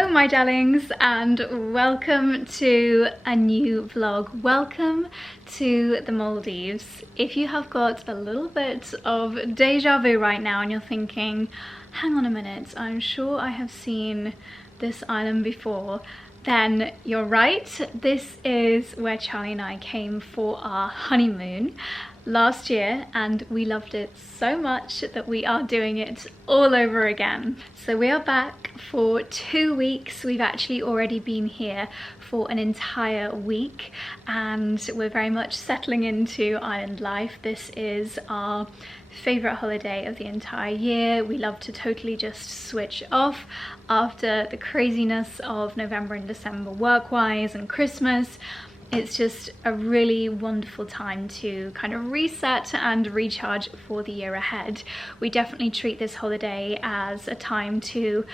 Hello my darlings, and welcome to a new vlog. Welcome to the Maldives. If you have got a little bit of deja vu right now and you're thinking, hang on a minute, I'm sure I have seen this island before, then you're right. This is where Charlie and I came for our honeymoon last year, and we loved it so much that we are doing it all over again. So we are back for 2 weeks. We've actually already been here for an entire week and we're very much settling into island life. This is our favorite holiday of the entire year. We love to totally just switch off after the craziness of November and December work-wise and Christmas. It's just a really wonderful time to kind of reset and recharge for the year ahead. We definitely treat this holiday as a time to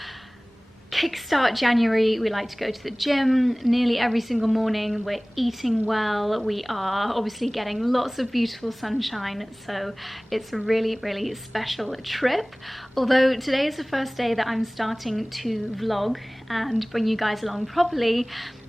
kickstart January. We like to go to the gym nearly every single morning. We're eating well. We are obviously getting lots of beautiful sunshine. So it's a really, really special trip. Although today is the first day that I'm starting to vlog and bring you guys along properly,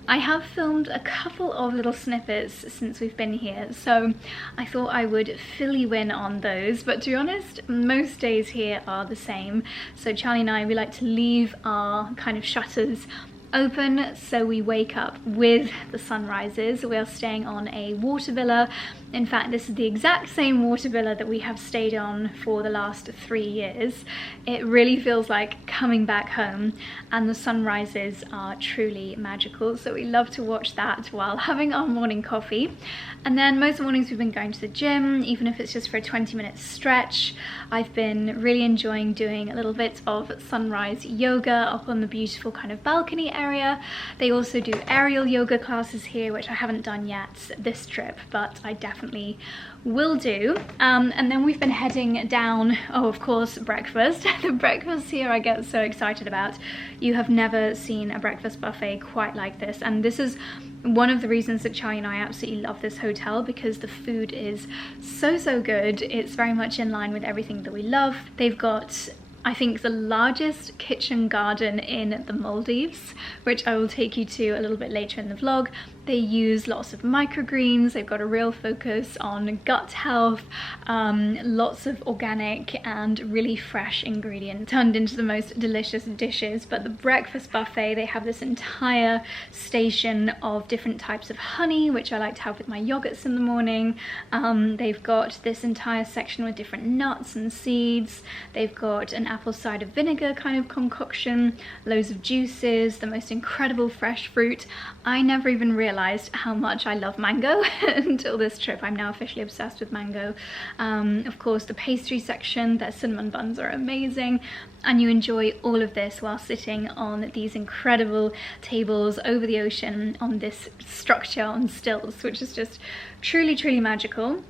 I have filmed a couple of little snippets since we've been here, so I thought I would fill you in on those. But to be honest, most days here are the same. So Charlie and I, we like to leave our kind of shutters open so we wake up with the sunrises. We are staying on a water villa. In fact, this is the exact same water villa that we have stayed on for the last 3 years. It really feels like coming back home, and the sunrises are truly magical. So we love to watch that while having our morning coffee. And then most mornings we've been going to the gym, even if it's just for a 20-minute stretch. I've been really enjoying doing a little bit of sunrise yoga up on the beautiful kind of balcony area. They also do aerial yoga classes here, which I haven't done yet this trip, but I definitely will do. And then we've been heading down, oh of course, breakfast. The breakfast here I get so excited about. You have never seen a breakfast buffet quite like this, and this is one of the reasons that Charlie and I absolutely love this hotel, because the food is so good. It's very much in line with everything that we love. They've got, I think, the largest kitchen garden in the Maldives, which I will take you to a little bit later in the vlog. They use lots of microgreens. They've got a real focus on gut health, lots of organic and really fresh ingredients turned into the most delicious dishes. But the breakfast buffet, they have this entire station of different types of honey, which I like to have with my yogurts in the morning. They've got this entire section with different nuts and seeds. They've got an apple cider vinegar kind of concoction, loads of juices, the most incredible fresh fruit. I never even realized how much I love mango until this trip. I'm now officially obsessed with mango. Of course, the pastry section, their cinnamon buns are amazing, and you enjoy all of this while sitting on these incredible tables over the ocean on this structure on stilts, which is just truly magical.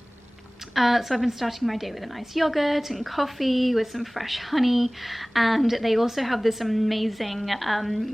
So I've been starting my day with a nice yogurt and coffee with some fresh honey, and they also have this amazing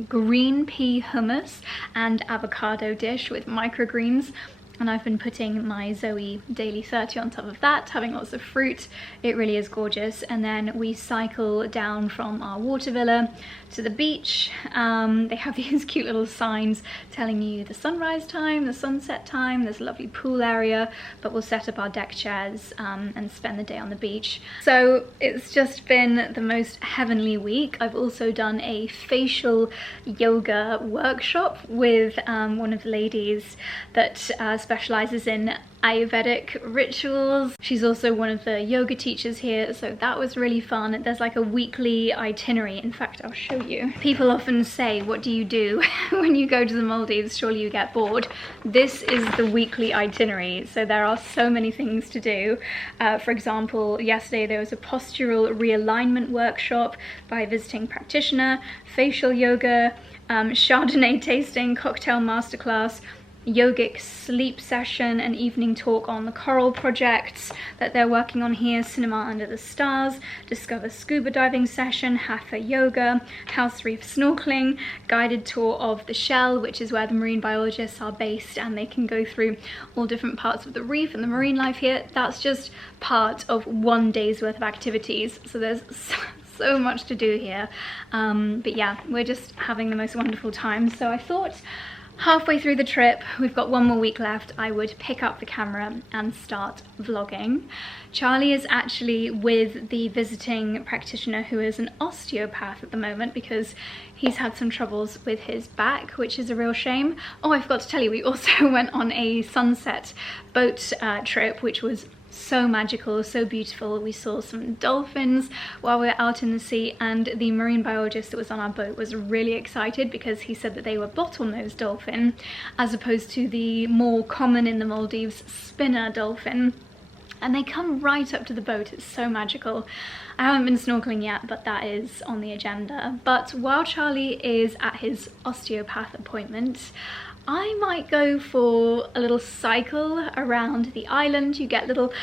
green pea hummus and avocado dish with microgreens. And I've been putting my Zoe Daily 30 on top of that, having lots of fruit. It really is gorgeous. And then we cycle down from our water villa to the beach. They have these cute little signs telling you the sunrise time, the sunset time. There's a lovely pool area, but we'll set up our deck chairs and spend the day on the beach. So it's just been the most heavenly week. I've also done a facial yoga workshop with one of the ladies that specializes in Ayurvedic rituals. She's also one of the yoga teachers here, so that was really fun. There's like a weekly itinerary. In fact, I'll show you. People often say, what do you do when you go to the Maldives? Surely you get bored. This is the weekly itinerary, so there are so many things to do. For example, yesterday there was a postural realignment workshop by a visiting practitioner, facial yoga, Chardonnay tasting, cocktail masterclass, yogic sleep session, an evening talk on the coral projects that they're working on here, cinema under the stars, discover scuba diving session, hatha yoga, house reef snorkeling, guided tour of the shell, which is where the marine biologists are based, and they can go through all different parts of the reef and the marine life here. That's just part of 1 day's worth of activities, so there's so much to do here. But yeah, we're just having the most wonderful time. So I thought halfway through the trip, we've got one more week left, I would pick up the camera and start vlogging. Charlie is actually with the visiting practitioner who is an osteopath at the moment because he's had some troubles with his back, which is a real shame. Oh, I forgot to tell you, we also went on a sunset boat trip, which was so magical, so beautiful. We saw some dolphins while we were out in the sea, and the marine biologist that was on our boat was really excited because he said that they were bottlenose dolphin as opposed to the more common in the Maldives spinner dolphin, and they come right up to the boat. It's so magical. I haven't been snorkeling yet, but that is on the agenda. But while Charlie is at his osteopath appointment, I might go for a little cycle around the island. You get little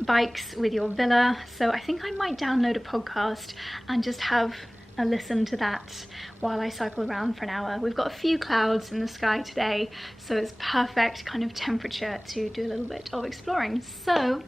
bikes with your villa, so I think I might download a podcast and just have a listen to that while I cycle around for an hour. We've got a few clouds in the sky today, so it's perfect kind of temperature to do a little bit of exploring. So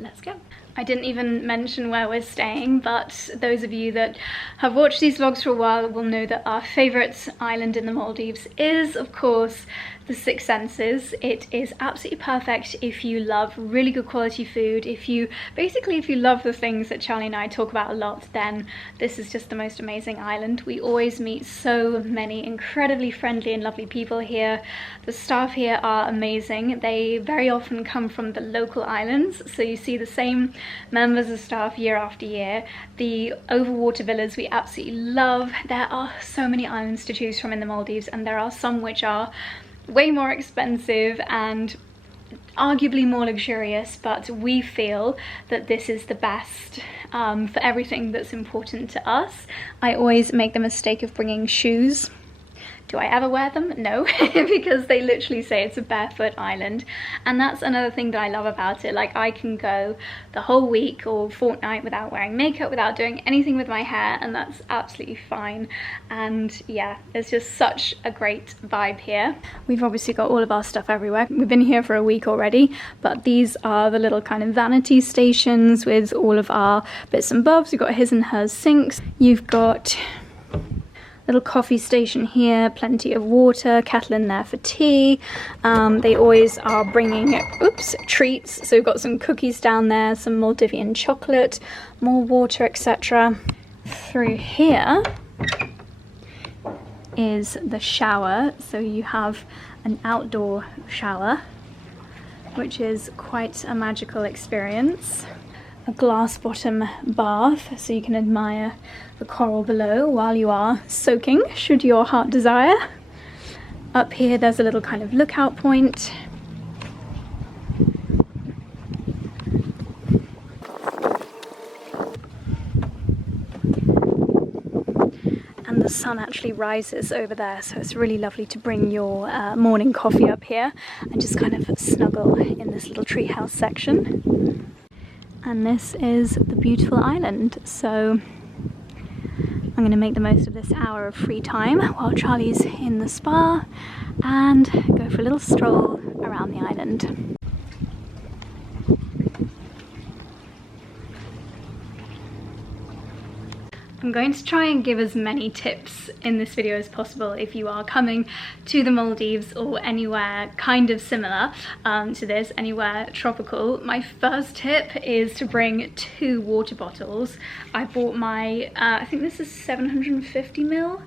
let's go. I didn't even mention where we're staying, but those of you that have watched these vlogs for a while will know that our favourite island in the Maldives is, of course, the Six Senses. It is absolutely perfect if you love really good quality food. If you love the things that Charlie and I talk about a lot, then this is just the most amazing island. We always meet so many incredibly friendly and lovely people here. The staff here are amazing. They very often come from the local islands, so you see the same members of staff year after year. The overwater villas we absolutely love. There are so many islands to choose from in the Maldives, and there are some which are way more expensive and arguably more luxurious, but we feel that this is the best for everything that's important to us. I always make the mistake of bringing shoes. Do I ever wear them? No, because they literally say it's a barefoot island, and that's another thing that I love about it. Like, I can go the whole week or fortnight without wearing makeup, without doing anything with my hair, and that's absolutely fine. And yeah, it's just such a great vibe here. We've obviously got all of our stuff everywhere. We've been here for a week already, but these are the little kind of vanity stations with all of our bits and bobs. You've got his and hers sinks. You've got little coffee station here, plenty of water, kettle in there for tea. They always are bringing, treats. So we've got some cookies down there, some Maldivian chocolate, more water, etc. Through here is the shower. So you have an outdoor shower, which is quite a magical experience. A glass bottom bath, so you can admire the coral below while you are soaking, should your heart desire. Up here there's a little kind of lookout point. And the sun actually rises over there, so it's really lovely to bring your morning coffee up here and just kind of snuggle in this little treehouse section. And this is the beautiful island, so I'm going to make the most of this hour of free time while Charlie's in the spa and go for a little stroll around the island. I'm going to try and give as many tips in this video as possible if you are coming to the Maldives or anywhere kind of similar to this, anywhere tropical. My first tip is to bring 2 water bottles. I bought my, I think this is 750ml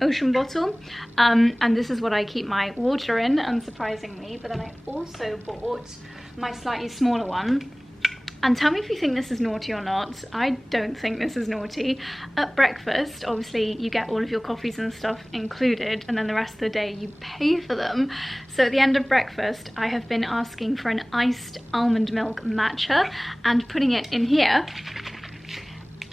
ocean bottle, and this is what I keep my water in, unsurprisingly. But then I also bought my slightly smaller one. And tell me if you think this is naughty or not. I don't think this is naughty. At breakfast, obviously you get all of your coffees and stuff included, and then the rest of the day you pay for them. So at the end of breakfast, I have been asking for an iced almond milk matcha and putting it in here.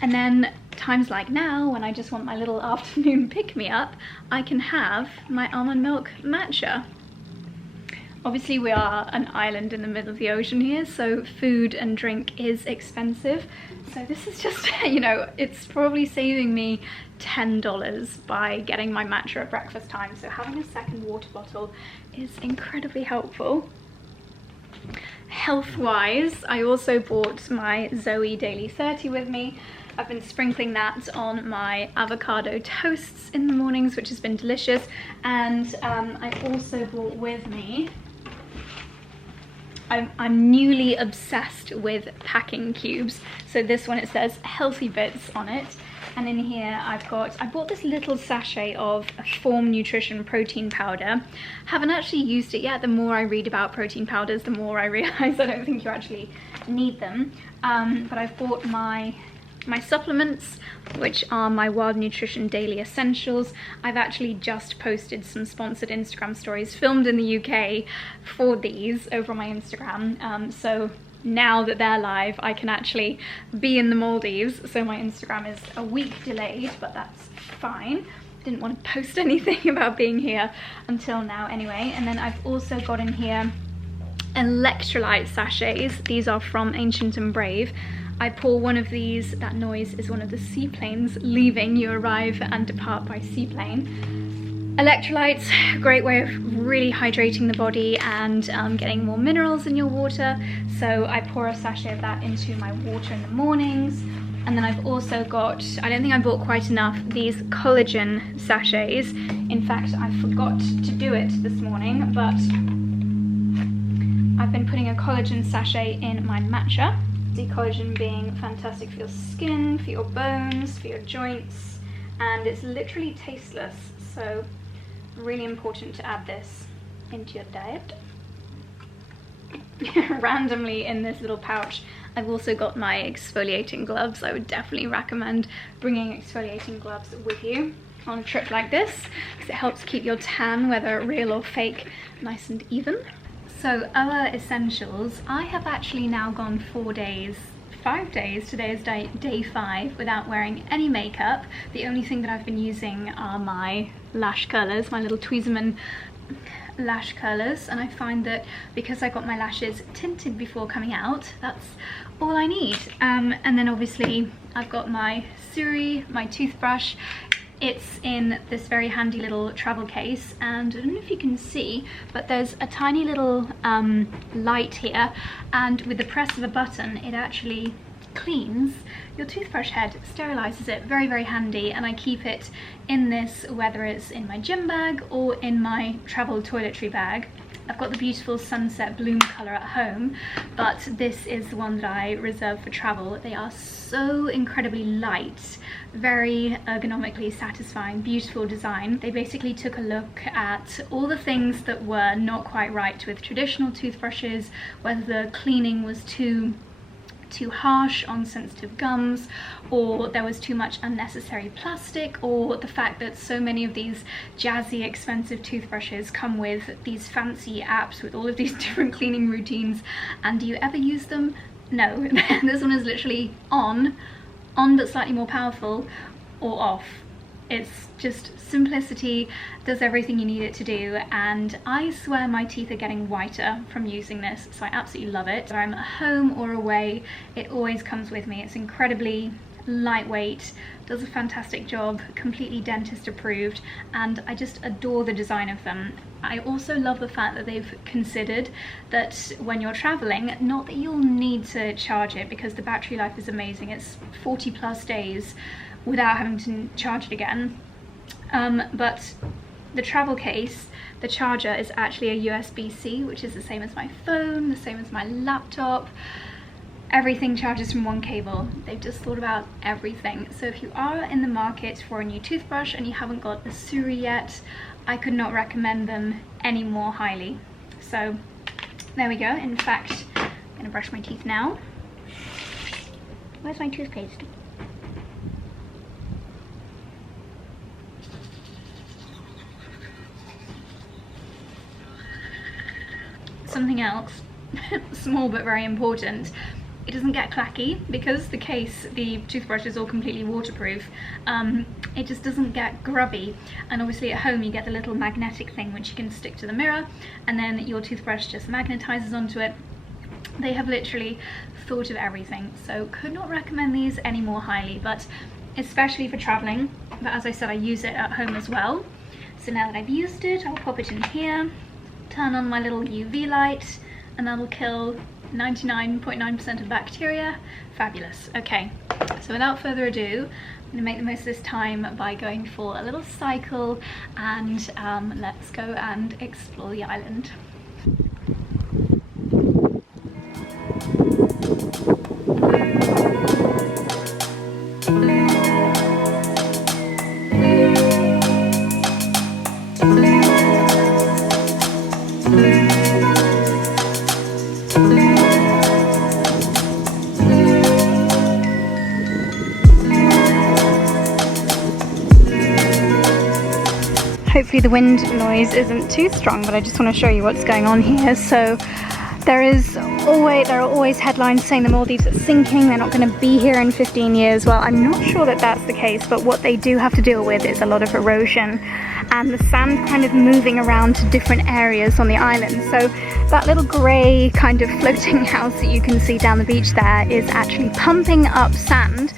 And then times like now, when I just want my little afternoon pick-me-up, I can have my almond milk matcha. Obviously we are an island in the middle of the ocean here, so food and drink is expensive. So this is just, you know, it's probably saving me $10 by getting my matcha at breakfast time. So having a second water bottle is incredibly helpful. Health-wise, I also bought my Zoe Daily 30 with me. I've been sprinkling that on my avocado toasts in the mornings, which has been delicious. And I also brought with me, I'm newly obsessed with packing cubes. So this one, it says healthy bits on it. And in here I bought this little sachet of a Form Nutrition protein powder. Haven't actually used it yet. The more I read about protein powders, the more I realize I don't think you actually need them. But I've bought my supplements, which are my Wild Nutrition Daily Essentials. I've actually just posted some sponsored Instagram stories filmed in the UK for these over on my Instagram. So now that they're live, I can actually be in the Maldives. So my Instagram is a week delayed, but that's fine. Didn't want to post anything about being here until now anyway. And then I've also got in here electrolyte sachets. These are from Ancient and Brave. I pour one of these. That noise is one of the seaplanes leaving. You arrive and depart by seaplane. Electrolytes, great way of really hydrating the body and getting more minerals in your water. So I pour a sachet of that into my water in the mornings. And then I've also got, I don't think I bought quite enough, these collagen sachets. In fact, I forgot to do it this morning, but I've been putting a collagen sachet in my matcha. The collagen being fantastic for your skin, for your bones, for your joints, and it's literally tasteless. So really important to add this into your diet. Randomly in this little pouch, I've also got my exfoliating gloves. I would definitely recommend bringing exfoliating gloves with you on a trip like this, because it helps keep your tan, whether real or fake, nice and even. So our essentials, I have actually now gone 5 days, today is day 5, without wearing any makeup. The only thing that I've been using are my lash curlers, my little 𝑭𝒒𝒐𝒏𝒅 lash curlers, and I find that because I got my lashes tinted before coming out, that's all I need. And then obviously I've got my 𝑐𝑷𝑬𝑵, my toothbrush. It's in this very handy little travel case, and I don't know if you can see, but there's a tiny little light here, and with the press of a button it actually cleans your toothbrush head, sterilizes it. Very, very handy. And I keep it in this, whether it's in my gym bag or in my travel toiletry bag. I've got the beautiful Sunset Bloom colour at home, but this is the one that I reserve for travel. They are so incredibly light, very ergonomically satisfying, beautiful design. They basically took a look at all the things that were not quite right with traditional toothbrushes, whether the cleaning was too harsh on sensitive gums, or there was too much unnecessary plastic, or the fact that so many of these jazzy expensive toothbrushes come with these fancy apps with all of these different cleaning routines. And do you ever use them? No. This one is literally on but slightly more powerful, or off. It's just simplicity, does everything you need it to do, and I swear my teeth are getting whiter from using this, so I absolutely love it. Whether I'm at home or away, it always comes with me. It's incredibly lightweight, does a fantastic job, completely dentist approved, and I just adore the design of them. I also love the fact that they've considered that when you're traveling, not that you'll need to charge it, because the battery life is amazing. It's 40+ days without having to charge it again. But the travel case, the charger is actually a USB-C, which is the same as my phone, the same as my laptop. Everything charges from one cable. They've just thought about everything. So if you are in the market for a new toothbrush and you haven't got a 𝑐𝑷𝑬𝑵 yet, I could not recommend them any more highly. So there we go. In fact, I'm gonna brush my teeth now. Where's my toothpaste? Something else, small but very important, it doesn't get clacky because the case, the toothbrush is all completely waterproof. It just doesn't get grubby, and obviously at home you get the little magnetic thing which you can stick to the mirror, and then your toothbrush just magnetizes onto it. They have literally thought of everything, so could not recommend these any more highly, but especially for traveling. But as I said, I use it at home as well. So now that I've used it, I'll pop it in here, turn on my little UV light, and that'll kill 99.9% of bacteria. Fabulous. Okay, so without further ado, I'm gonna make the most of this time by going for a little cycle, and let's go and explore the island. Hopefully the wind noise isn't too strong, but I just want to show you what's going on here. So there are always headlines saying the Maldives are sinking, they're not going to be here in 15 years. Well, I'm not sure that that's the case, but what they do have to deal with is a lot of erosion and the sand kind of moving around to different areas on the island. So that little grey kind of floating house that you can see down the beach there is actually pumping up sand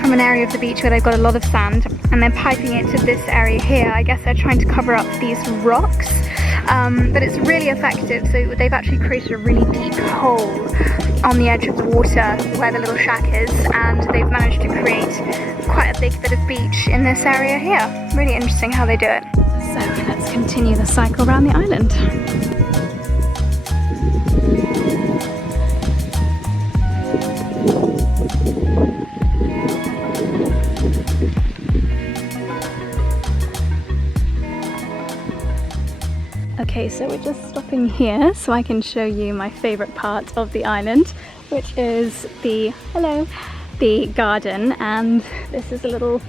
from an area of the beach where they've got a lot of sand, and they're piping it to this area here. I guess they're trying to cover up these rocks, but it's really effective. So they've actually created a really deep hole on the edge of the water where the little shack is, and they've managed to create quite a big bit of beach in this area here. Really interesting how they do it. So let's continue the cycle around the island. Okay, so we're just stopping here so I can show you my favourite part of the island, which is the garden. And this is a little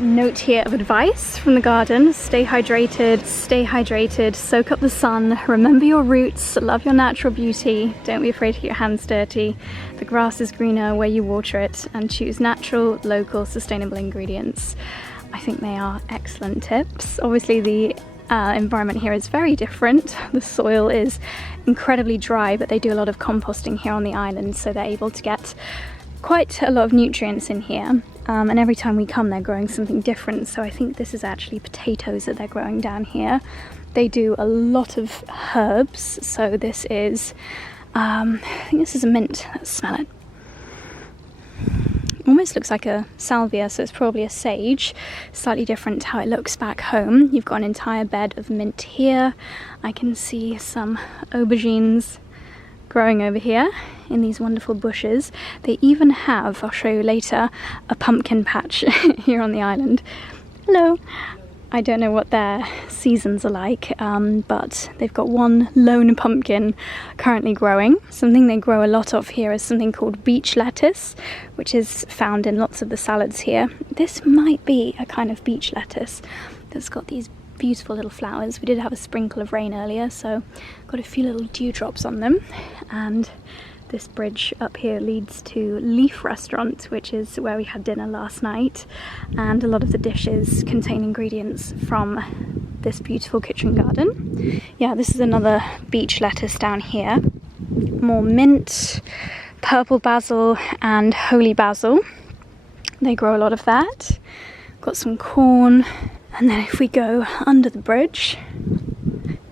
note here of advice from the garden. Stay hydrated, soak up the sun, remember your roots, love your natural beauty, don't be afraid to get your hands dirty, the grass is greener where you water it, and choose natural, local, sustainable ingredients. I think they are excellent tips. Obviously the environment here is very different. The soil is incredibly dry, but they do a lot of composting here on the island, so they're able to get quite a lot of nutrients in here. And every time we come, they're growing something different. So I think this is actually potatoes that they're growing down here. They do a lot of herbs. So this is, I think this is a mint. Let's smell it. Almost looks like a salvia, so it's probably a sage. Slightly different to how it looks back home. You've got an entire bed of mint here. I can see some aubergines growing over here in these wonderful bushes. They even have, I'll show you later, a pumpkin patch here on the island. Hello! I don't know what their seasons are like, but they've got one lone pumpkin currently growing. Something they grow a lot of here is something called beach lettuce, which is found in lots of the salads here. This might be a kind of beach lettuce that's got these beautiful little flowers. We did have a sprinkle of rain earlier, so got a few little dewdrops on them. And this bridge up here leads to Leaf Restaurant, which is where we had dinner last night, and a lot of the dishes contain ingredients from this beautiful kitchen garden. Yeah, this is another beach lettuce down here. More mint, purple basil and holy basil. They grow a lot of that. Got some corn, and then if we go under the bridge,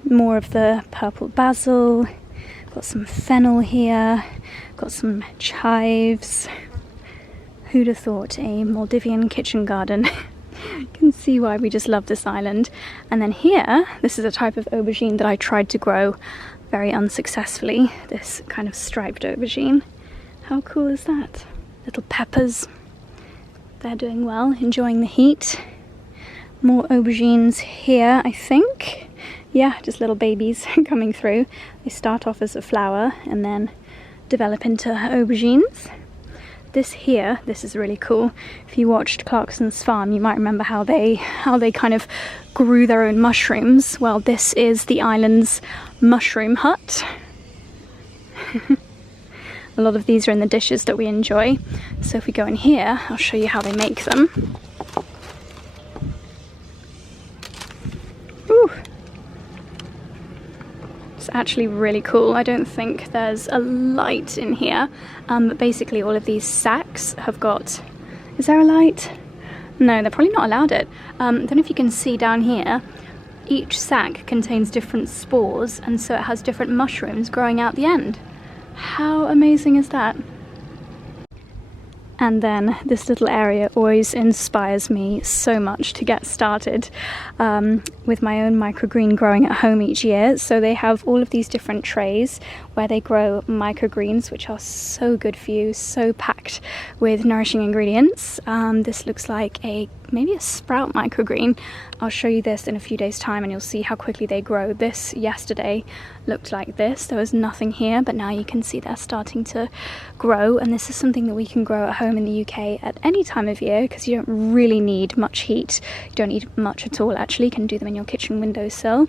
more of the purple basil. Got some fennel here, got some chives. Who'd have thought a Maldivian kitchen garden? You can see why we just love this island. And then here, this is a type of aubergine that I tried to grow very unsuccessfully. This kind of striped aubergine. How cool is that? Little peppers. They're doing well, enjoying the heat. More aubergines here, I think. Yeah, just little babies coming through. They start off as a flower and then develop into aubergines. This here, this is really cool. If you watched Clarkson's Farm, you might remember how they kind of grew their own mushrooms. Well, this is the island's mushroom hut. A lot of these are in the dishes that we enjoy. So if we go in here, I'll show you how they make them. Ooh. It's actually really cool. I don't think there's a light in here, but basically all of these sacks have got... Is there a light? No, they're probably not allowed it. I don't know if you can see down here, each sack contains different spores, and so it has different mushrooms growing out the end. How amazing is that? And then this little area always inspires me so much to get started with my own microgreen growing at home each year. So they have all of these different trays where they grow microgreens, which are so good for you, so packed with nourishing ingredients. This looks like maybe a sprout microgreen. I'll show you this in a few days' time and you'll see how quickly they grow. This yesterday looked like this. There was nothing here, but now you can see they're starting to grow, and this is something that we can grow at home in the UK at any time of year because you don't really need much heat. You don't need much at all actually. You can do them in your kitchen windowsill.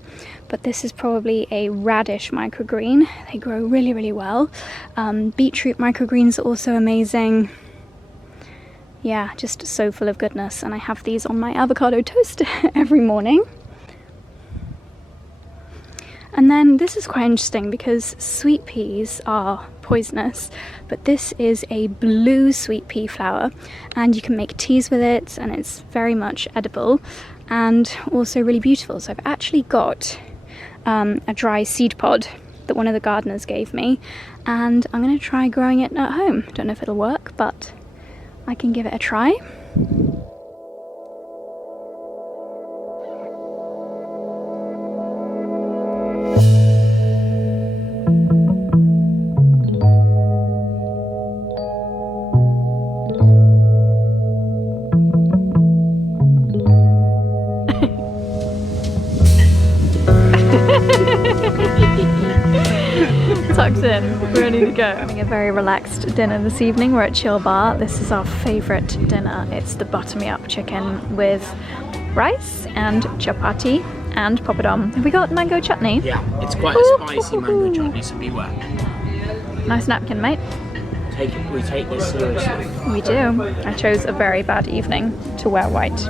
But this is probably a radish microgreen. They grow really, really well. Beetroot microgreens are also amazing. Yeah, just so full of goodness, and I have these on my avocado toast every morning. And then this is quite interesting because sweet peas are poisonous, but this is a blue sweet pea flower and you can make teas with it, and it's very much edible and also really beautiful. So I've actually got a dry seed pod that one of the gardeners gave me, and I'm going to try growing it at home. Don't know if it'll work, but I can give it a try. Tucked in, we're ready to go. Having a very relaxed dinner this evening. We're at 𝑭𝒊𝒏𝒅. This is our favourite dinner. It's the 𝑏𝒂𝒕 chicken with rice and chapati and papadom. Have we got mango chutney? Yeah, it's quite a spicy mango chutney, so beware. Nice napkin, mate. We take this seriously. We do. I chose a very bad evening to wear white.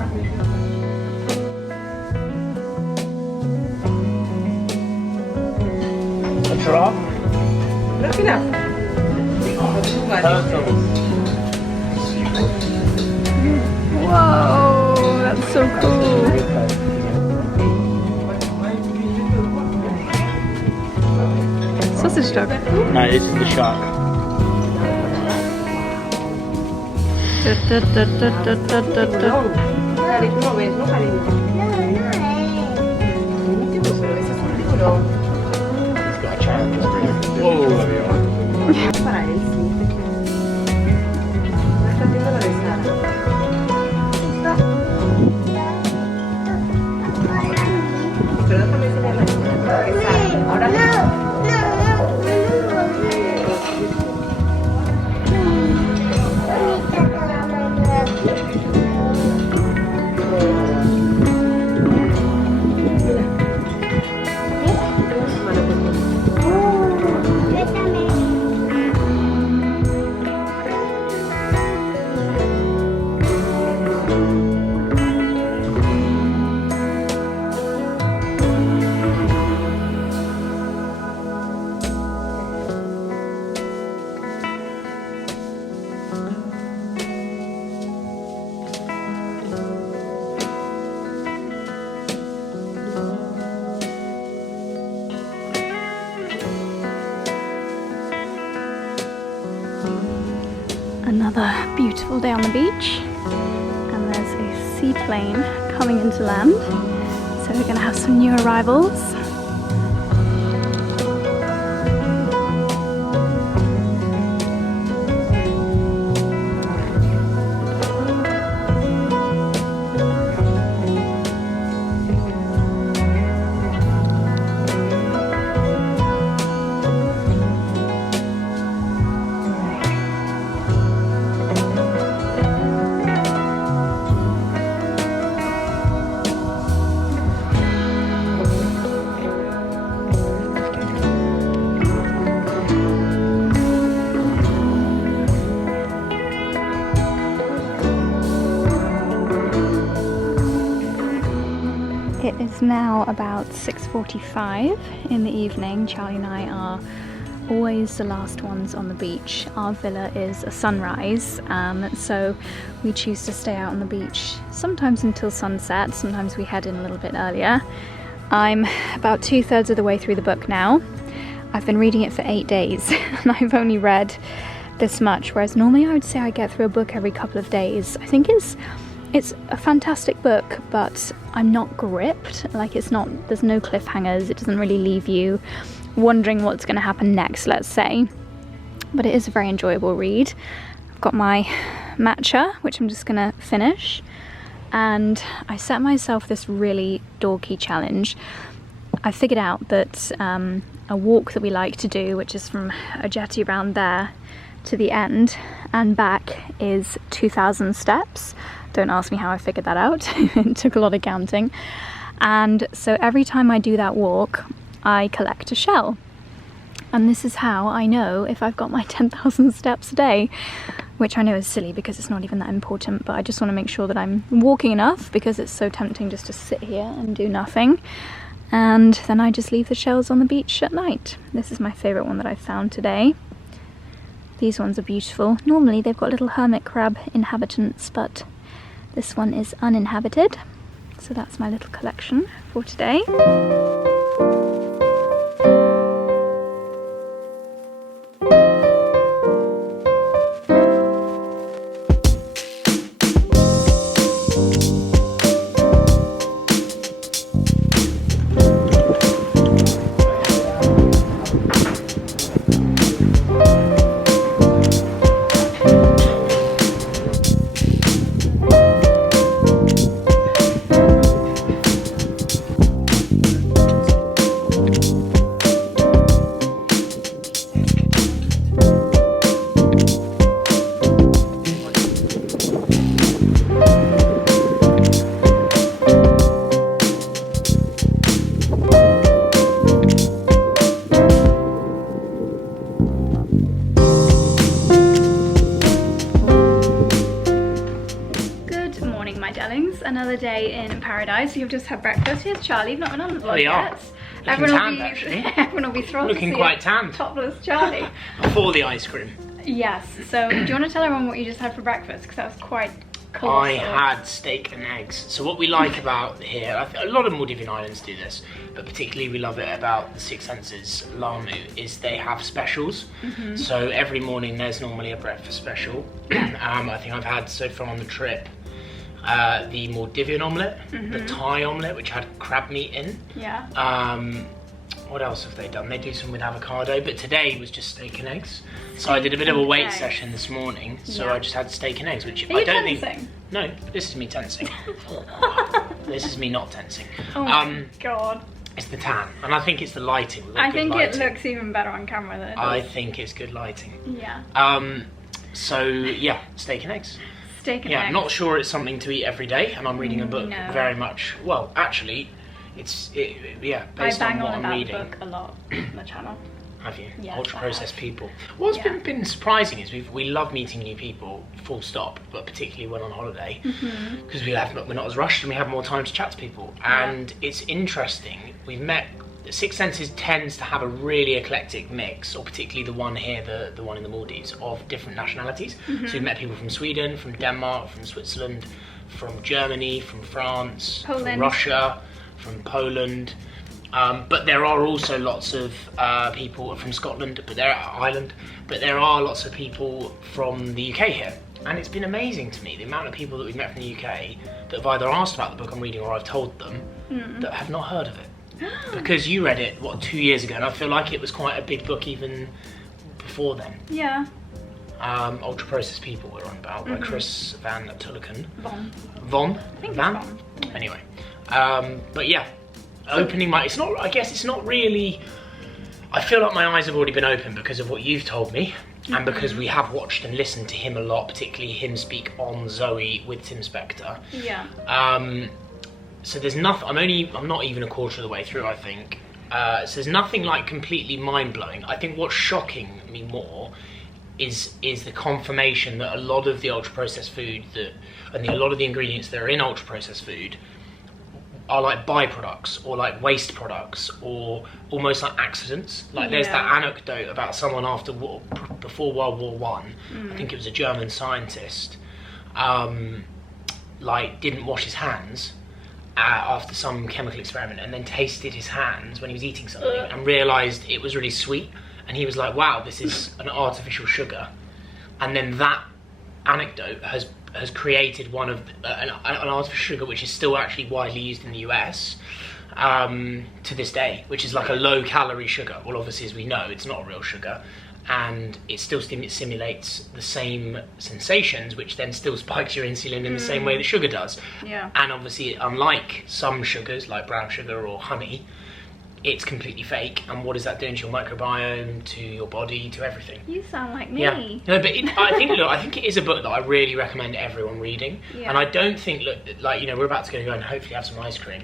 Whoa, that's so cool. Sausage dog. No, this is the shark. Another beautiful day on the beach, and there's a seaplane coming into land, so we're going to have some new arrivals. It is now about 6:45 in the evening. Charlie and I are always the last ones on the beach. Our villa is a sunrise, so we choose to stay out on the beach sometimes until sunset, sometimes we head in a little bit earlier. I'm about 2/3 of the way through the book now. I've been reading it for 8 days and I've only read this much, whereas normally I would say I get through a book every couple of days. I think it's a fantastic book, but I'm not gripped. Like, there's no cliffhangers, it doesn't really leave you wondering what's going to happen next, let's say. But it is a very enjoyable read. I've got my matcha, which I'm just gonna finish, and I set myself this really dorky challenge. I figured out that a walk that we like to do, which is from a jetty around there to the end and back, is 2,000 steps. Don't ask me how I figured that out. It took a lot of counting. And so every time I do that walk, I collect a shell. And this is how I know if I've got my 10,000 steps a day, which I know is silly because it's not even that important, but I just want to make sure that I'm walking enough, because it's so tempting just to sit here and do nothing. And then I just leave the shells on the beach at night. This is my favourite one that I found today. These ones are beautiful. Normally they've got little hermit crab inhabitants, but this one is uninhabited. So that's my little collection for today. Another day in paradise. You've just had breakfast. Here's Charlie. You've not been on the vlog yet. Everyone will be thrilled to see looking quite tanned. Topless Charlie. Before the ice cream. Yes. So do you want to tell everyone what you just had for breakfast? Because that was quite colossal. I had steak and eggs. So what we like about here, a lot of Maldivian islands do this, but particularly we love it about the Six Senses Lamu, is they have specials. So every morning there's normally a breakfast special. I think I've had so far on the trip the Maldivian omelette, the Thai omelette, which had crab meat in. Yeah. What else have they done? They do some with avocado, but today was just steak and eggs. So I did a bit of a weight session this morning, so I just had steak and eggs, which I don't think. No, this is me tensing. This is me not tensing. Oh my god. It's the tan, and I think it's the lighting. I think it looks even better on camera than it does. I think it's good lighting. Yeah. So yeah, steak and eggs. Steak and eggs. eggs. Not sure it's something to eat every day, and I'm reading a book very much. Well, actually, based on what I'm reading. I bang on that book a lot on the channel. Have you? Yes, Ultra processed people. What's been surprising is we love meeting new people, full stop, but particularly when on holiday, because we're not as rushed and we have more time to chat to people. And it's interesting. We've met. Six Senses tends to have a really eclectic mix, or particularly the one here, the one in the Maldives, of different nationalities. So we've met people from Sweden, from Denmark, from Switzerland, from Germany, from France, from Russia, from Poland. But there are also lots of people from Scotland, but there are lots of people from the UK here. And it's been amazing to me, the amount of people that we've met from the UK that have either asked about the book I'm reading or I've told them that have not heard of it. Because you read it, 2 years ago, and I feel like it was quite a big book even before then. Yeah. Ultra Processed People we're on about, by Chris Van Tullecken. Von? I think Van? Anyway. But yeah, opening my, I guess it's not really, I feel like my eyes have already been opened because of what you've told me, and because we have watched and listened to him a lot, particularly him speak on Zoe with Tim Spector. Yeah. So there's nothing, I'm not even a quarter of the way through, I think. So there's nothing like completely mind-blowing. I think what's shocking me more is the confirmation that a lot of the ultra-processed food a lot of the ingredients that are in ultra-processed food are like byproducts or like waste products or almost like accidents. Like there's that anecdote about someone before World War I, I think it was a German scientist, like didn't wash his hands, after some chemical experiment, and then tasted his hands when he was eating something and realised it was really sweet, and he was like, wow, this is an artificial sugar. And then that anecdote has created one of an artificial sugar which is still actually widely used in the US to this day, which is like a low calorie sugar. Well, obviously, as we know, it's not a real sugar, and it still simulates the same sensations, which then still spikes your insulin in the same way that sugar does. Yeah. And obviously, unlike some sugars like brown sugar or honey, it's completely fake. And what is that doing to your microbiome, to your body, to everything? You sound like me. Yeah. No, but I think it is a book that I really recommend everyone reading. Yeah. And I don't think, like, you know, we're about to go and hopefully have some ice cream.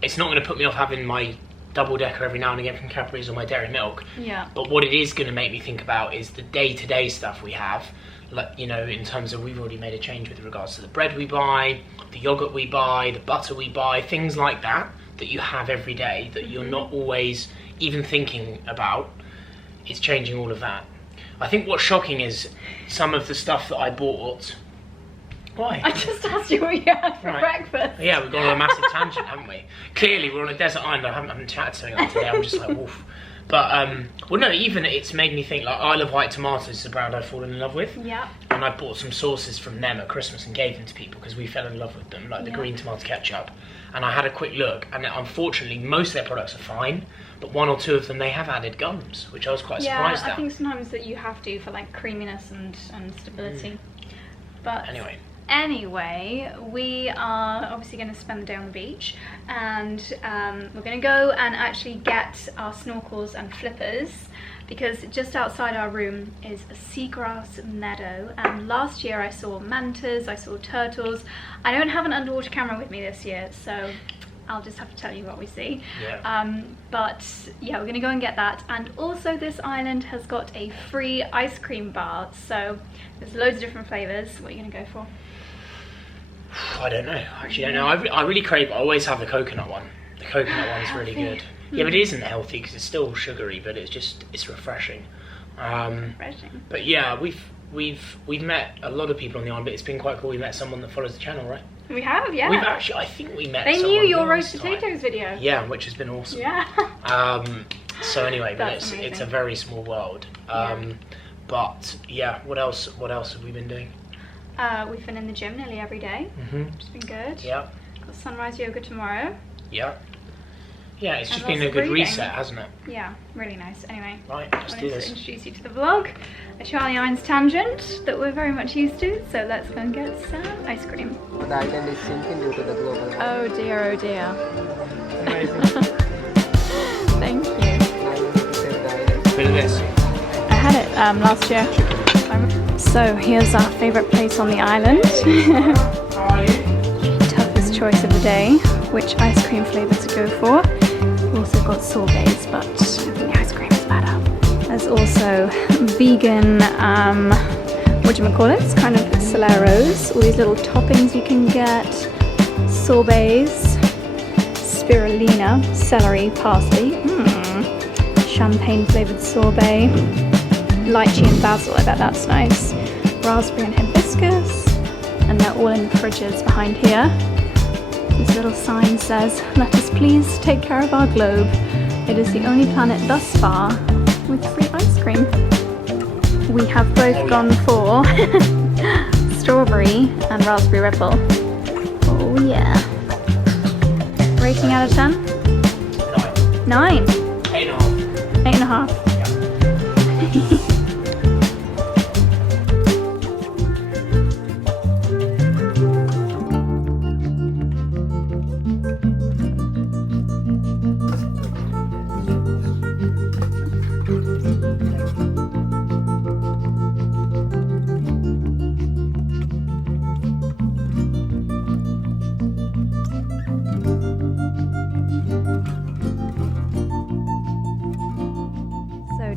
It's not going to put me off having my double-decker every now and again from Cadbury's or my dairy milk. Yeah. But what it is going to make me think about is the day-to-day stuff we have. Like, you know, in terms of, we've already made a change with regards to the bread we buy, the yogurt we buy, the butter we buy, things like that you have every day that you're not always even thinking about. It's changing all of that. I think what's shocking is some of the stuff that I bought. Why? I just asked you what you had for breakfast. Yeah, we've gone on a massive tangent, haven't we? Clearly, we're on a desert island. I haven't chatted to anyone today. I'm just like, woof. But, well, no, even it's made me think, like, 𝑭𝒊𝒏𝒅 is the brand I've fallen in love with. Yeah. And I bought some sauces from them at Christmas and gave them to people because we fell in love with them, like the green tomato ketchup. And I had a quick look, and unfortunately, most of their products are fine, but one or two of them, they have added gums, which I was quite surprised at. Yeah, I think sometimes that you have to for, like, creaminess and stability. But Anyway, we are obviously going to spend the day on the beach, and we're going to go and actually get our snorkels and flippers, because just outside our room is a seagrass meadow, and last year I saw mantas, I saw turtles. I don't have an underwater camera with me this year, so I'll just have to tell you what we see. Yeah. But yeah, we're gonna go and get that. And also, this island has got a free ice cream bar, so there's loads of different flavors. What are you gonna go for? I don't know. I actually don't know. I really crave. I always have the coconut one. The coconut one's really good. Yeah, but it isn't healthy because it's still sugary, but it's refreshing. Refreshing. But yeah, we've met a lot of people on the island, but it's been quite cool. We met someone that follows the channel, right? We have, yeah. We've actually, I think we met. They someone knew your last roast potatoes video. Yeah, which has been awesome. Yeah. So anyway, but That's it's amazing. a very small world. But yeah, what else have we been doing? We've been in the gym nearly every day. Which has been good. Yeah. Got sunrise yoga tomorrow. Yeah. Yeah, it's And just been lots a of good reading. reset, hasn't it? Yeah, really nice. Anyway, Right, I let's do wanted this. to introduce you to the vlog, a Charlie Ines tangent that we're very much used to. So let's go and get some ice cream. The island is sinking due to the global warming. Oh dear, oh dear. Amazing. Thank you. Bit of this. I had it last year. So here's our favourite place on the island. How are you? Toughest choice of the day. Which ice cream flavour to go for. We've also got sorbets, but I think the ice cream is better. There's also vegan, 𝑭𝒊𝒏𝒅, it's kind of Celeros. All these little toppings you can get. Sorbets, spirulina, celery, parsley. Champagne flavoured sorbet. Lychee and basil, I bet that's nice. Raspberry and hibiscus. And they're all in the fridges behind here. This little sign says, "Let us please take care of our globe. It is the only planet thus far with free ice cream." We have both gone for strawberry and raspberry ripple. Oh yeah. Rating out of 10? 9. 8.5. 8.5.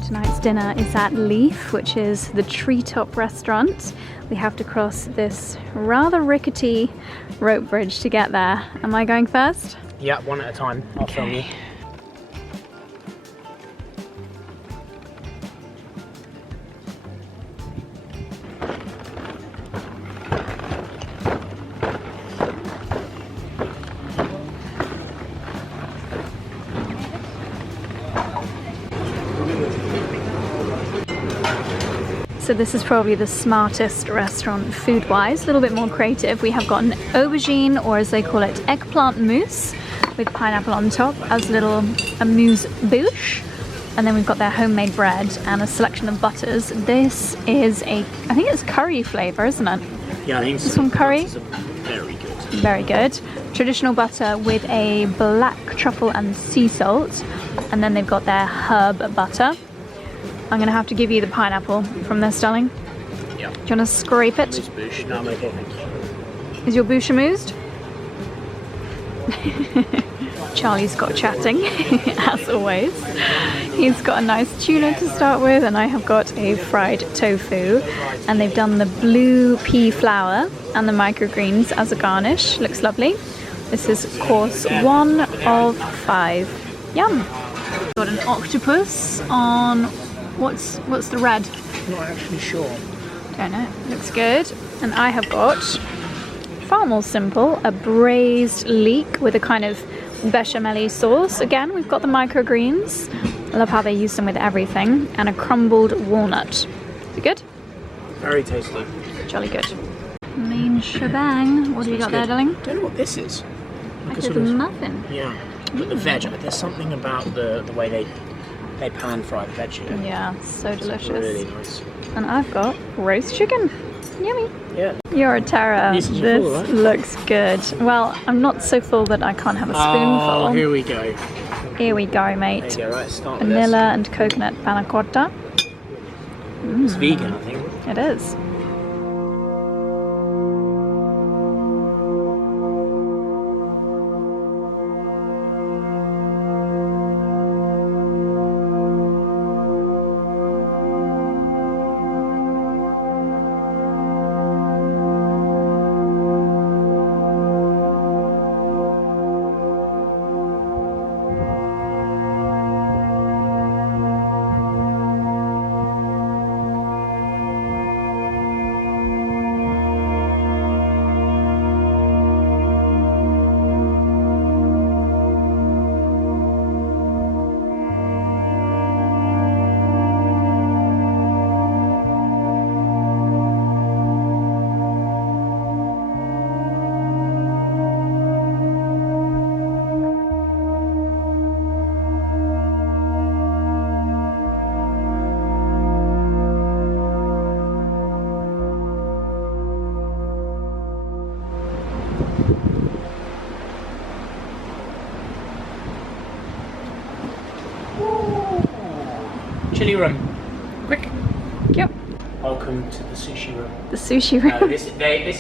Tonight's dinner is at Leaf, which is the Treetop restaurant. We have to cross this rather rickety rope bridge to get there. Am I going first? Yeah, one at a time. I'll film you. So this is probably the smartest restaurant food-wise, a little bit more creative. We have got an aubergine, or as they call it, eggplant mousse with pineapple on top as a amuse bouche. And then we've got their homemade bread and a selection of butters. This is I think it's curry flavour, isn't it? Yeah, I think so. This one curry? Very good. Very good. Traditional butter with a black truffle and sea salt. And then they've got their herb butter. I'm gonna have to give you the pineapple from this, darling. Yeah. Do you wanna scrape it? Bouche. No, I'm okay, thank you. Is your bouche amused? Charlie's got chatting, as always. He's got a nice tuna to start with, and I have got a fried tofu. And they've done the blue pea flour and the microgreens as a garnish. Looks lovely. This is course 1 of 5. Yum! Got an octopus on, what's the red? Not actually sure. Don't know. Looks good. And I have got, far more simple, a braised leek with a kind of bechamel sauce. Again, we've got the microgreens. I love how they use them with everything. And a crumbled walnut. Is it good? Very tasty. Jolly good. Main shebang. What do you got there, darling? I don't know what this is. Like a muffin. Yeah. But the veg, there's something about the way they pan fry the veg here. Yeah, so delicious. Really nice. And I've got roast chicken. Yummy. Yeah. You're a terror. This This full, right? looks good. Well, I'm not so full that I can't have a spoonful. Oh, here we go. Here we go, There mate. you go, right, start with Vanilla and coconut panna cotta. this. It's vegan, I think. It is. Chilli room. Quick. Yep. Welcome to the sushi room. The sushi room. This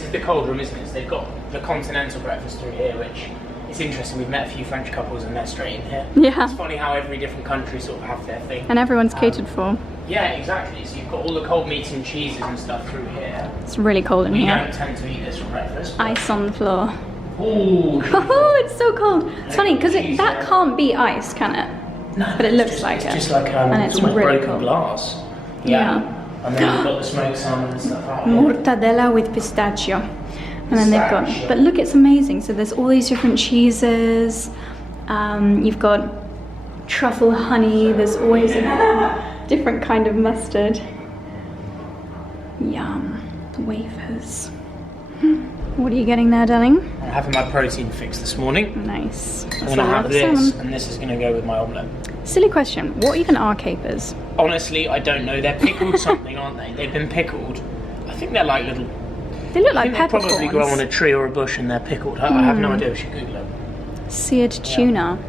is the cold room, isn't it? So they've got the continental breakfast through here, which is interesting. We've met a few French couples and they're straight in here. Yeah. It's funny how every different country sort of have their thing. And everyone's catered for. Yeah, exactly. So you've got all the cold meats and cheeses and stuff through here. It's really cold in We here. don't tend to eat this for breakfast. Ice on the floor. Ooh. Oh, it's so cold. It's funny because that can't be ice, can it? No, But it it's looks just, like it's it. just like And it's almost really broken cold. glass. Yeah. And then you've got the smoked salmon and stuff out here. Mortadella with pistachio. And then they've got, but look, it's amazing. So there's all these different cheeses. You've got truffle honey. There's always a different kind of mustard. Yum. Wafers. What are you getting there, darling? I'm having my protein fix this morning. Nice. I'm That's going to a lot have of this, salmon. and this is going to go with my omelette. Silly question. What even are capers? Honestly, I don't know. They're pickled something, aren't they? They've been pickled. I think they're like little... They look I like think they probably peppercorns. grow on a tree or a bush and they're pickled. I have no idea. We should Google it. Seared tuna.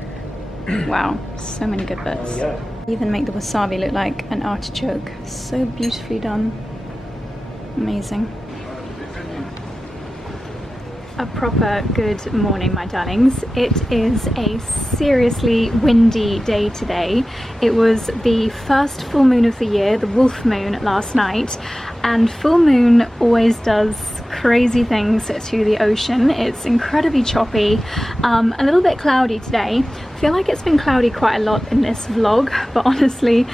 Wow, so many good bits. There we go. Even make the wasabi look like an artichoke. So beautifully done. Amazing. A proper good morning, my darlings. It is a seriously windy day today. It was the first full moon of the year, the wolf moon, last night, and full moon always does crazy things to the ocean. It's incredibly choppy, a little bit cloudy today. I feel like it's been cloudy quite a lot in this vlog, but honestly,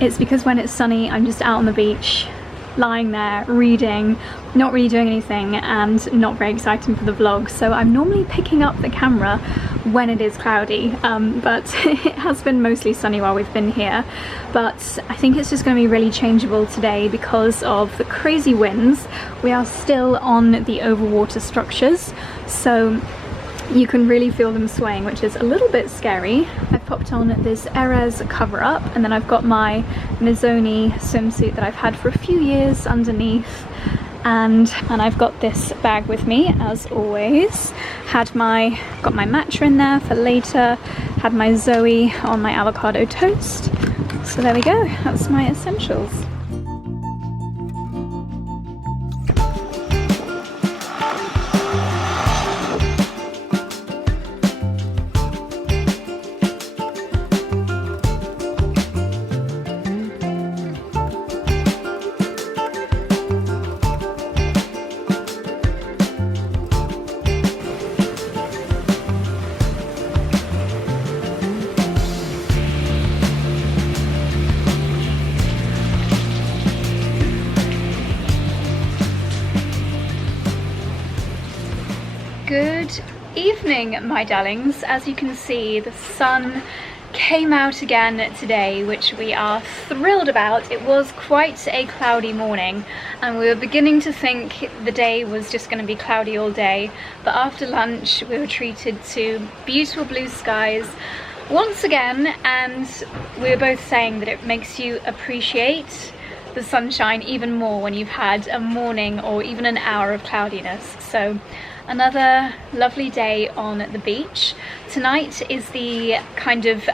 it's because when it's sunny, I'm just out on the beach lying there reading, not really doing anything and not very exciting for the vlog. So I'm normally picking up the camera when it is cloudy, but it has been mostly sunny while we've been here. But I think it's just going to be really changeable today because of the crazy winds. We are still on the overwater structures, so you can really feel them swaying, which is a little bit scary. I've popped on this 𝑭𝒆 cover up, and then I've got my 𝑀𝒍𝒐 swimsuit that I've had for a few years underneath, and I've got this bag with me as always. Got my matcha in there for later, had my Zoe on my avocado toast. So there we go, that's my essentials. Good evening, my darlings. As you can see, the sun came out again today, which we are thrilled about. It was quite a cloudy morning and we were beginning to think the day was just going to be cloudy all day, but after lunch we were treated to beautiful blue skies once again, and we were both saying that it makes you appreciate the sunshine even more when you've had a morning or even an hour of cloudiness. So another lovely day on the beach. Tonight is the kind of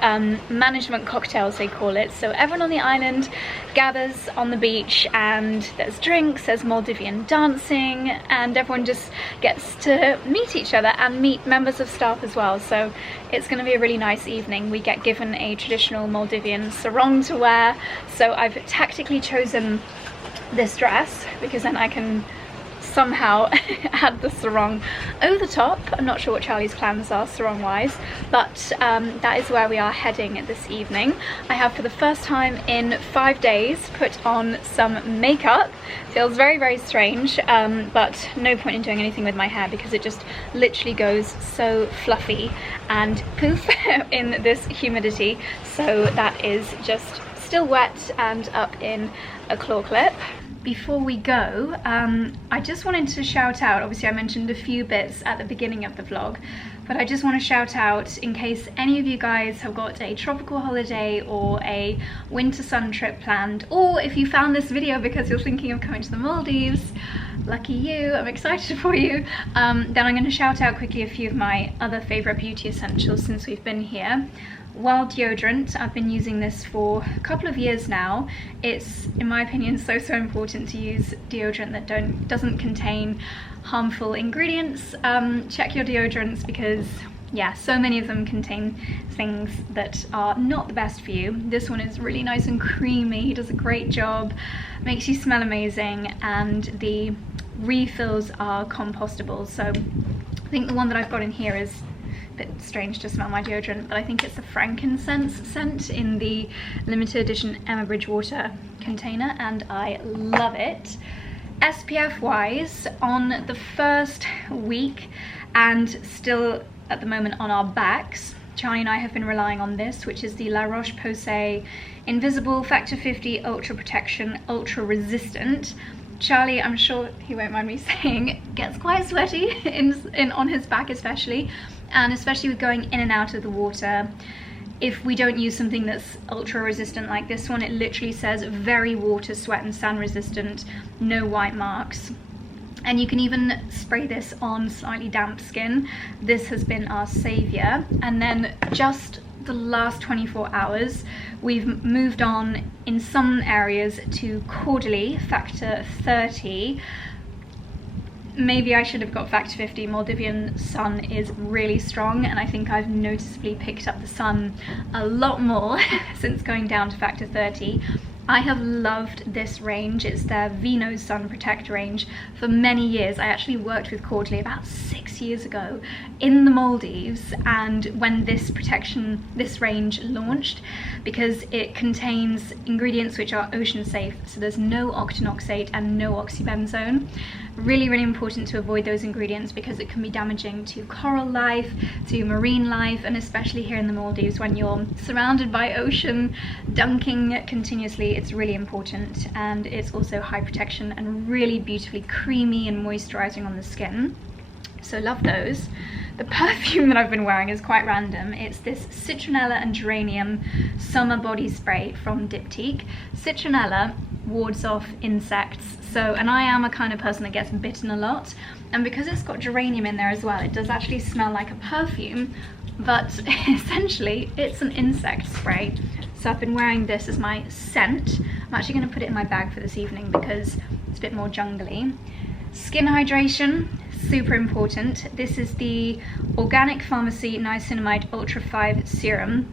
management cocktails, they call it. So everyone on the island gathers on the beach and there's drinks, there's Maldivian dancing, and everyone just gets to meet each other and meet members of staff as well. So it's going to be a really nice evening. We get given a traditional Maldivian sarong to wear. So I've tactically chosen this dress because then I can somehow add the sarong over the top. I'm not sure what Charlie's plans are sarong wise, but that is where we are heading this evening. I have for the first time in 5 days put on some makeup. Feels very, very strange, but no point in doing anything with my hair because it just literally goes so fluffy and poof in this humidity. So that is just still wet and up in a claw clip. Before we go, I just wanted to shout out, obviously I mentioned a few bits at the beginning of the vlog, but I just want to shout out in case any of you guys have got a tropical holiday or a winter sun trip planned, or if you found this video because you're thinking of coming to the Maldives, lucky you, I'm excited for you. Then I'm going to shout out quickly a few of my other favourite beauty essentials since we've been here. Wild deodorant, I've been using this for a couple of years now. It's, in my opinion, so important to use deodorant that doesn't contain harmful ingredients. Check your deodorants because, yeah, so many of them contain things that are not the best for you. This one is really nice and creamy, does a great job, makes you smell amazing, and the refills are compostable. So I think the one that I've got in here is bit strange to smell my deodorant, but I think it's a frankincense scent in the limited edition Emma Bridgewater container and I love it. SPF wise, on the first week and still at the moment on our backs, Charlie and I have been relying on this, which is the La Roche-Posay Invisible Factor 50 Ultra Protection Ultra Resistant. Charlie, I'm sure he won't mind me saying, gets quite sweaty on his back especially, and especially with going in and out of the water. If we don't use something that's ultra resistant like this one, it literally says very water, sweat and sand resistant, no white marks. And you can even spray this on slightly damp skin. This has been our savior. And then just the last 24 hours, we've moved on in some areas to Caudalie Factor 30. Maybe I should have got Factor 50. Maldivian sun is really strong and I think I've noticeably picked up the sun a lot more since going down to Factor 30. I have loved this range. It's their Vino Sun Protect range for many years. I actually worked with 𝑭𝒊𝒏𝒅 about 6 years ago in the Maldives, and when this range launched, because it contains ingredients which are ocean safe, so there's no octinoxate and no oxybenzone. Really, really important to avoid those ingredients because it can be damaging to coral life, to marine life, and especially here in the Maldives when you're surrounded by ocean, dunking continuously, it's really important. And it's also high protection and really beautifully creamy and moisturizing on the skin. So love those. The perfume that I've been wearing is quite random. It's this citronella and geranium summer body spray from Diptyque. Citronella wards off insects, and I am a kind of person that gets bitten a lot, and because it's got geranium in there as well, it does actually smell like a perfume, but essentially it's an insect spray. So I've been wearing this as my scent. I'm actually going to put it in my bag for this evening because it's a bit more jungly. Skin hydration, super important. This is the Organic Pharmacy Niacinamide Ultra 5 Serum.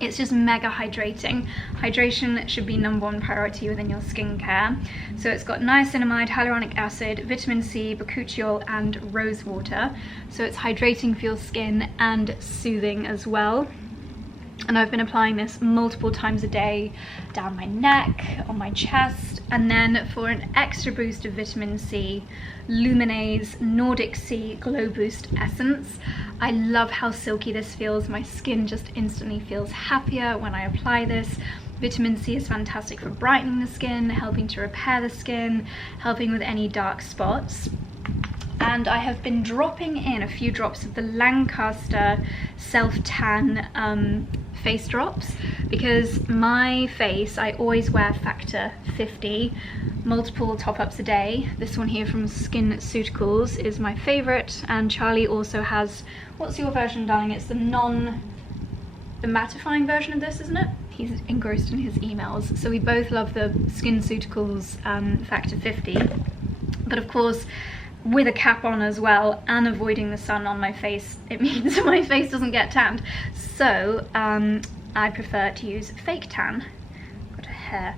It's just mega hydrating. Hydration should be #1 priority within your skincare. So it's got niacinamide, hyaluronic acid, vitamin C, bakuchiol, and rose water. So it's hydrating for your skin and soothing as well. And I've been applying this multiple times a day, down my neck, on my chest, and then for an extra boost of vitamin C, Luminase Nordic Sea Glow Boost Essence. I love how silky this feels. My skin just instantly feels happier when I apply this. Vitamin C is fantastic for brightening the skin, helping to repair the skin, helping with any dark spots. And I have been dropping in a few drops of the Lancaster Self-Tan face drops because my face, I always wear factor 50, multiple top-ups a day. This one here from SkinCeuticals is my favorite, and Charlie also has, what's your version, darling? It's the mattifying version of this, isn't it? He's engrossed in his emails. So we both love the SkinCeuticals factor 50, but of course with a cap on as well and avoiding the sun on my face, it means my face doesn't get tanned. So I prefer to use fake tan. Got a hair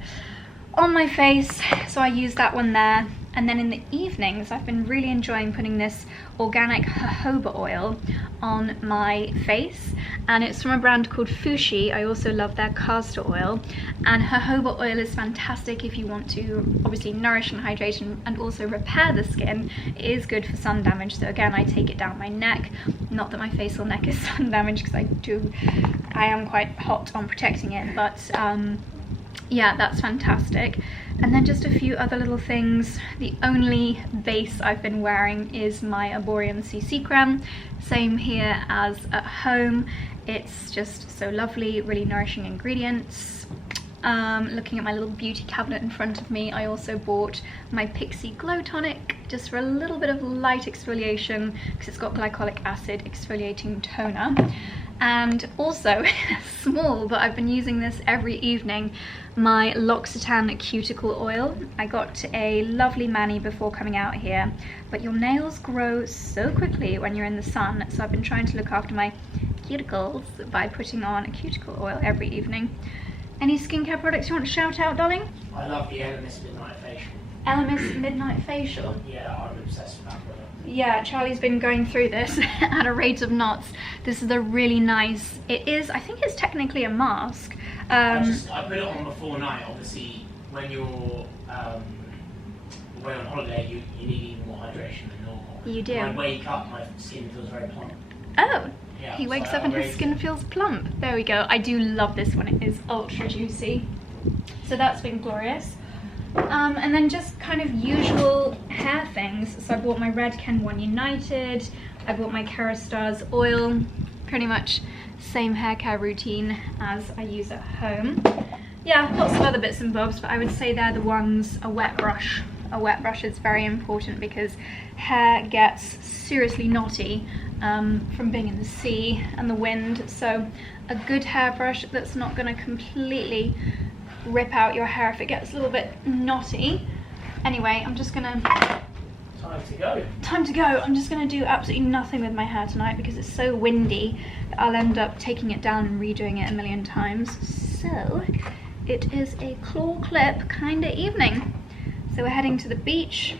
on my face, so I use that one there. And then in the evenings, I've been really enjoying putting this organic jojoba oil on my face, and it's from a brand called Fushi. I also love their castor oil, and jojoba oil is fantastic if you want to obviously nourish and hydrate and also repair the skin. It is good for sun damage, so again, I take it down my neck. Not that my face or neck is sun damaged, because I am quite hot on protecting it, but yeah, that's fantastic. And then just a few other little things. The only base I've been wearing is my Arboreum CC cream. Same here as at home. It's just so lovely, really nourishing ingredients. Looking at my little beauty cabinet in front of me, I also bought my Pixi Glow Tonic just for a little bit of light exfoliation because it's got glycolic acid exfoliating toner. And also, small, but I've been using this every evening, my L'Occitane cuticle oil. I got a lovely mani before coming out here, but your nails grow so quickly when you're in the sun, so I've been trying to look after my cuticles by putting on a cuticle oil every evening. Any skincare products you want to shout out, darling? I love the Elemis Midnight Facial. Elemis Midnight Facial? Yeah, I'm obsessed with that product. Yeah, Charlie's been going through this at a rate of knots. This is a really nice, it is, I think it's technically a mask. I put it on before night. Obviously, when you're away on holiday, you need even more hydration than normal. You do. When I wake up, my skin feels very plump. Oh, yeah, he wakes up and his skin feels plump. There we go. I do love this one. It is ultra juicy. So that's been glorious. And then just kind of usual hair things. So I bought my Red Ken One United. I bought my Kerastars oil. Pretty much same hair care routine as I use at home. Yeah, lots of other bits and bobs, but I would say they're the ones. A wet brush. A wet brush is very important because hair gets seriously knotty from being in the sea and the wind. So a good hairbrush that's not going to completely rip out your hair if it gets a little bit knotty. Anyway, I'm just gonna... Time to go. Time to go. I'm just gonna do absolutely nothing with my hair tonight because it's so windy that I'll end up taking it down and redoing it a million times. So, it is a claw clip kind of evening. So we're heading to the beach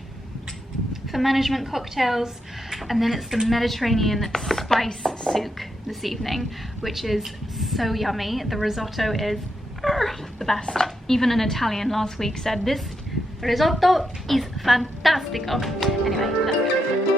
for management cocktails, and then it's the Mediterranean spice souk this evening, which is so yummy. The risotto is the best. Even an Italian last week said this risotto is fantastico. Anyway, let's go.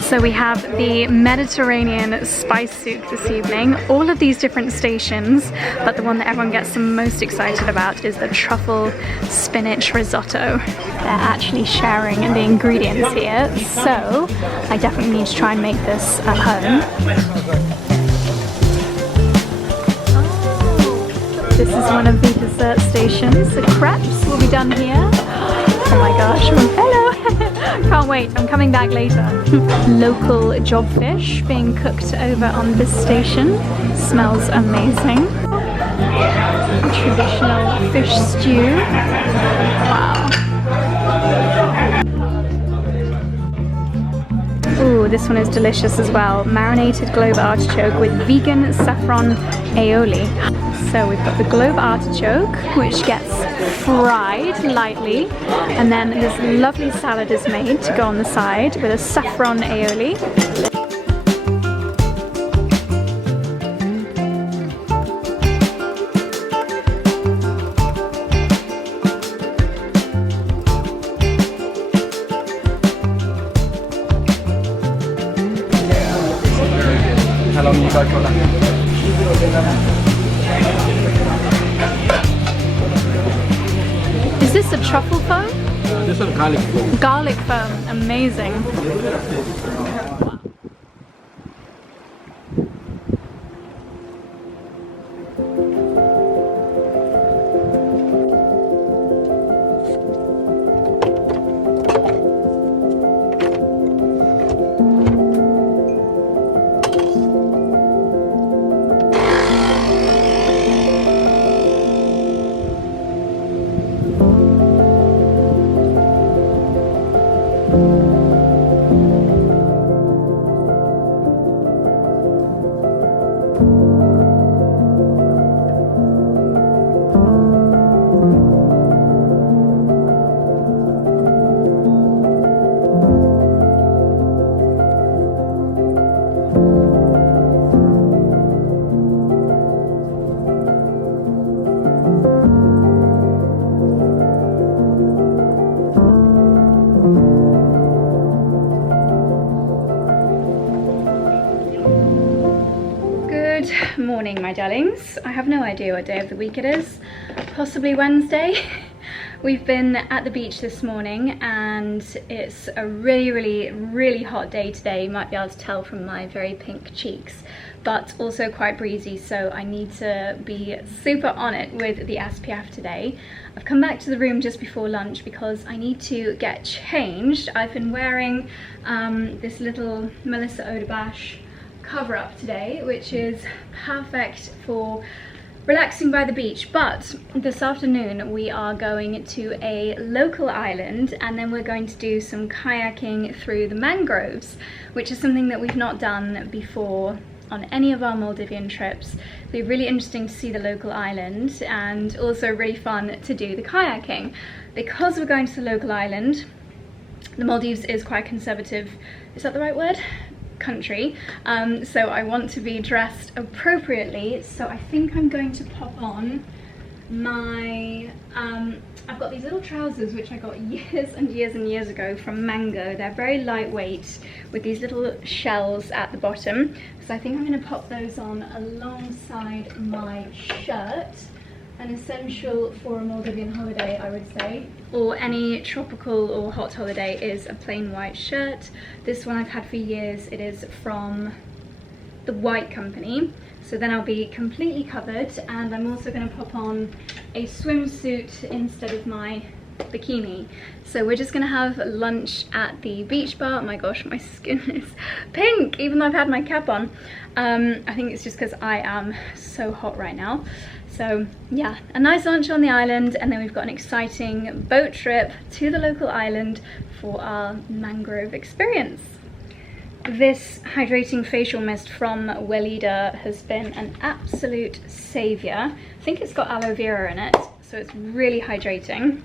So we have the Mediterranean spice souk this evening, all of these different stations, but the one that everyone gets the most excited about is the truffle spinach risotto. They're actually sharing the ingredients here, so I definitely need to try and make this at home. This is one of the dessert stations. The crepes will be done here. Oh my gosh, hello! Can't wait, I'm coming back later. Local jobfish being cooked over on this station. Smells amazing. Traditional fish stew. Wow. Ooh, this one is delicious as well. Marinated globe artichoke with vegan saffron aioli. So we've got the globe artichoke, which gets fried lightly, and then this lovely salad is made to go on the side with a saffron aioli. Is this a truffle foam? This is garlic foam. Garlic foam, amazing. Morning, my darlings. I have no idea what day of the week it is, possibly Wednesday. We've been at the beach this morning and it's a really hot day today. You might be able to tell from my very pink cheeks, but also quite breezy, so I need to be super on it with the SPF today. I've come back to the room just before lunch because I need to get changed. I've been wearing this little 𝑭𝒆𝒂𝒕 cover up today, which is perfect for relaxing by the beach, but this afternoon we are going to a local island and then we're going to do some kayaking through the mangroves, which is something that we've not done before on any of our Maldivian trips. It'll be really interesting to see the local island and also really fun to do the kayaking. Because we're going to the local island, the Maldives is quite conservative, is that the right word? Country, so I want to be dressed appropriately, so I think I'm going to pop on my I've got these little trousers which I got years and years and years ago from Mango. They're very lightweight with these little shells at the bottom. So I think I'm going to pop those on alongside my shirt. An essential for a Maldivian holiday, I would say, or any tropical or hot holiday, is a plain white shirt. This one I've had for years. It is from the White Company, so then I'll be completely covered, and I'm also going to pop on a swimsuit instead of my bikini. So we're just going to have lunch at the beach bar. Oh my gosh, my skin is pink even though I've had my cap on. I think it's just because I am so hot right now. So yeah, a nice lunch on the island, and then we've got an exciting boat trip to the local island for our mangrove experience. This hydrating facial mist from 𝑭𝒊𝒐𝒏𝒅 has been an absolute saviour. I think it's got aloe vera in it, so it's really hydrating.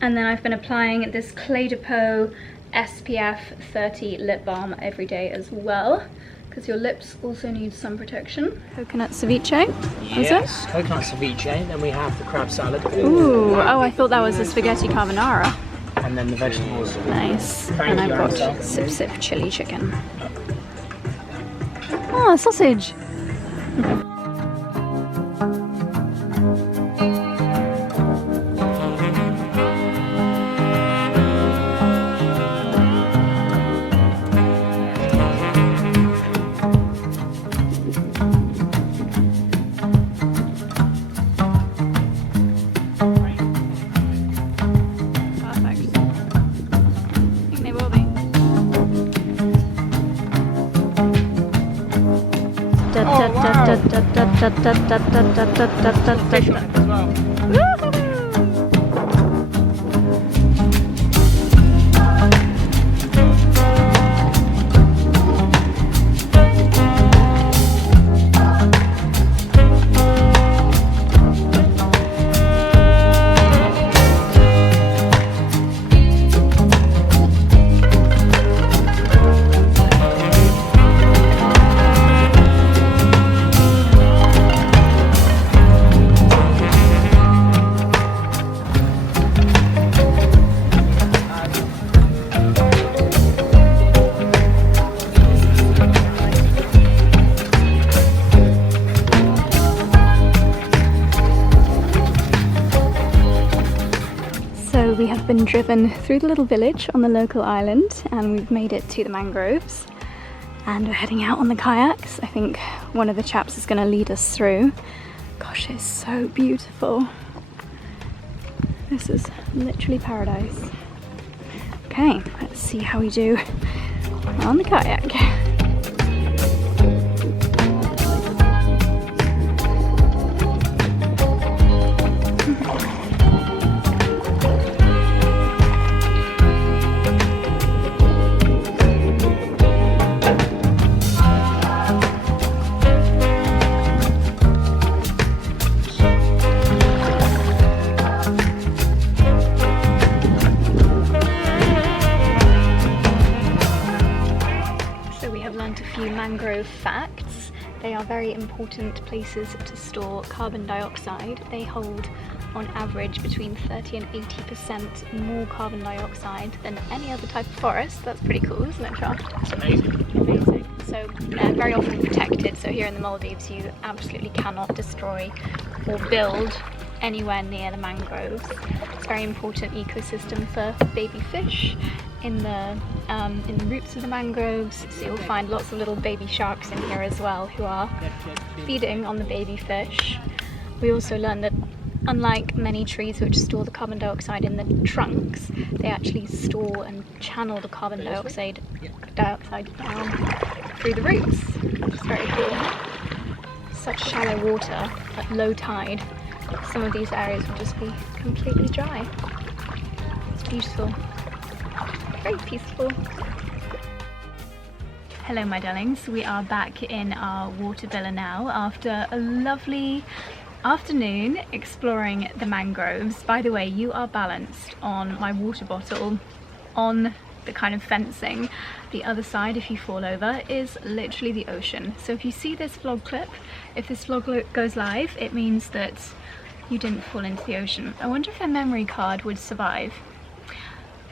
And then I've been applying this 𝑘𝒉𝒂𝒕 SPF 30 lip balm every day as well, because your lips also need sun protection. Coconut ceviche, yes, coconut ceviche. Then we have the crab salad. Ooh, oh, I thought that was the spaghetti carbonara. And then the vegetables. Nice. And I've got 𝑠𝒐𝒏𝒏 chili chicken. Oh, sausage. We have been driven through the little village on the local island, and we've made it to the mangroves, and we're heading out on the kayaks. I think one of the chaps is going to lead us through. Gosh, it's so beautiful. This is literally paradise. Okay, let's see how we do on the kayak. Mangrove facts. They are very important places to store carbon dioxide. They hold on average between 30 and 80% more carbon dioxide than any other type of forest. That's pretty cool, isn't it, Charles? It's amazing. Amazing. So they're very often protected. So here in the Maldives you absolutely cannot destroy or build anywhere near the mangroves. It's a very important ecosystem for baby fish in the roots of the mangroves, so you'll find lots of little baby sharks in here as well who are feeding on the baby fish. We also learned that unlike many trees which store the carbon dioxide in the trunks, they actually store and channel the carbon dioxide down through the roots, which is very cool. Such shallow water at low tide, some of these areas will just be completely dry. It's beautiful. Very peaceful. Hello my darlings, we are back in our water villa now after a lovely afternoon exploring the mangroves. By the way, you are balanced on my water bottle on the kind of fencing. The other side, if you fall over, is literally the ocean. So if you see this vlog clip, if this vlog goes live, it means that you didn't fall into the ocean. I wonder if a memory card would survive.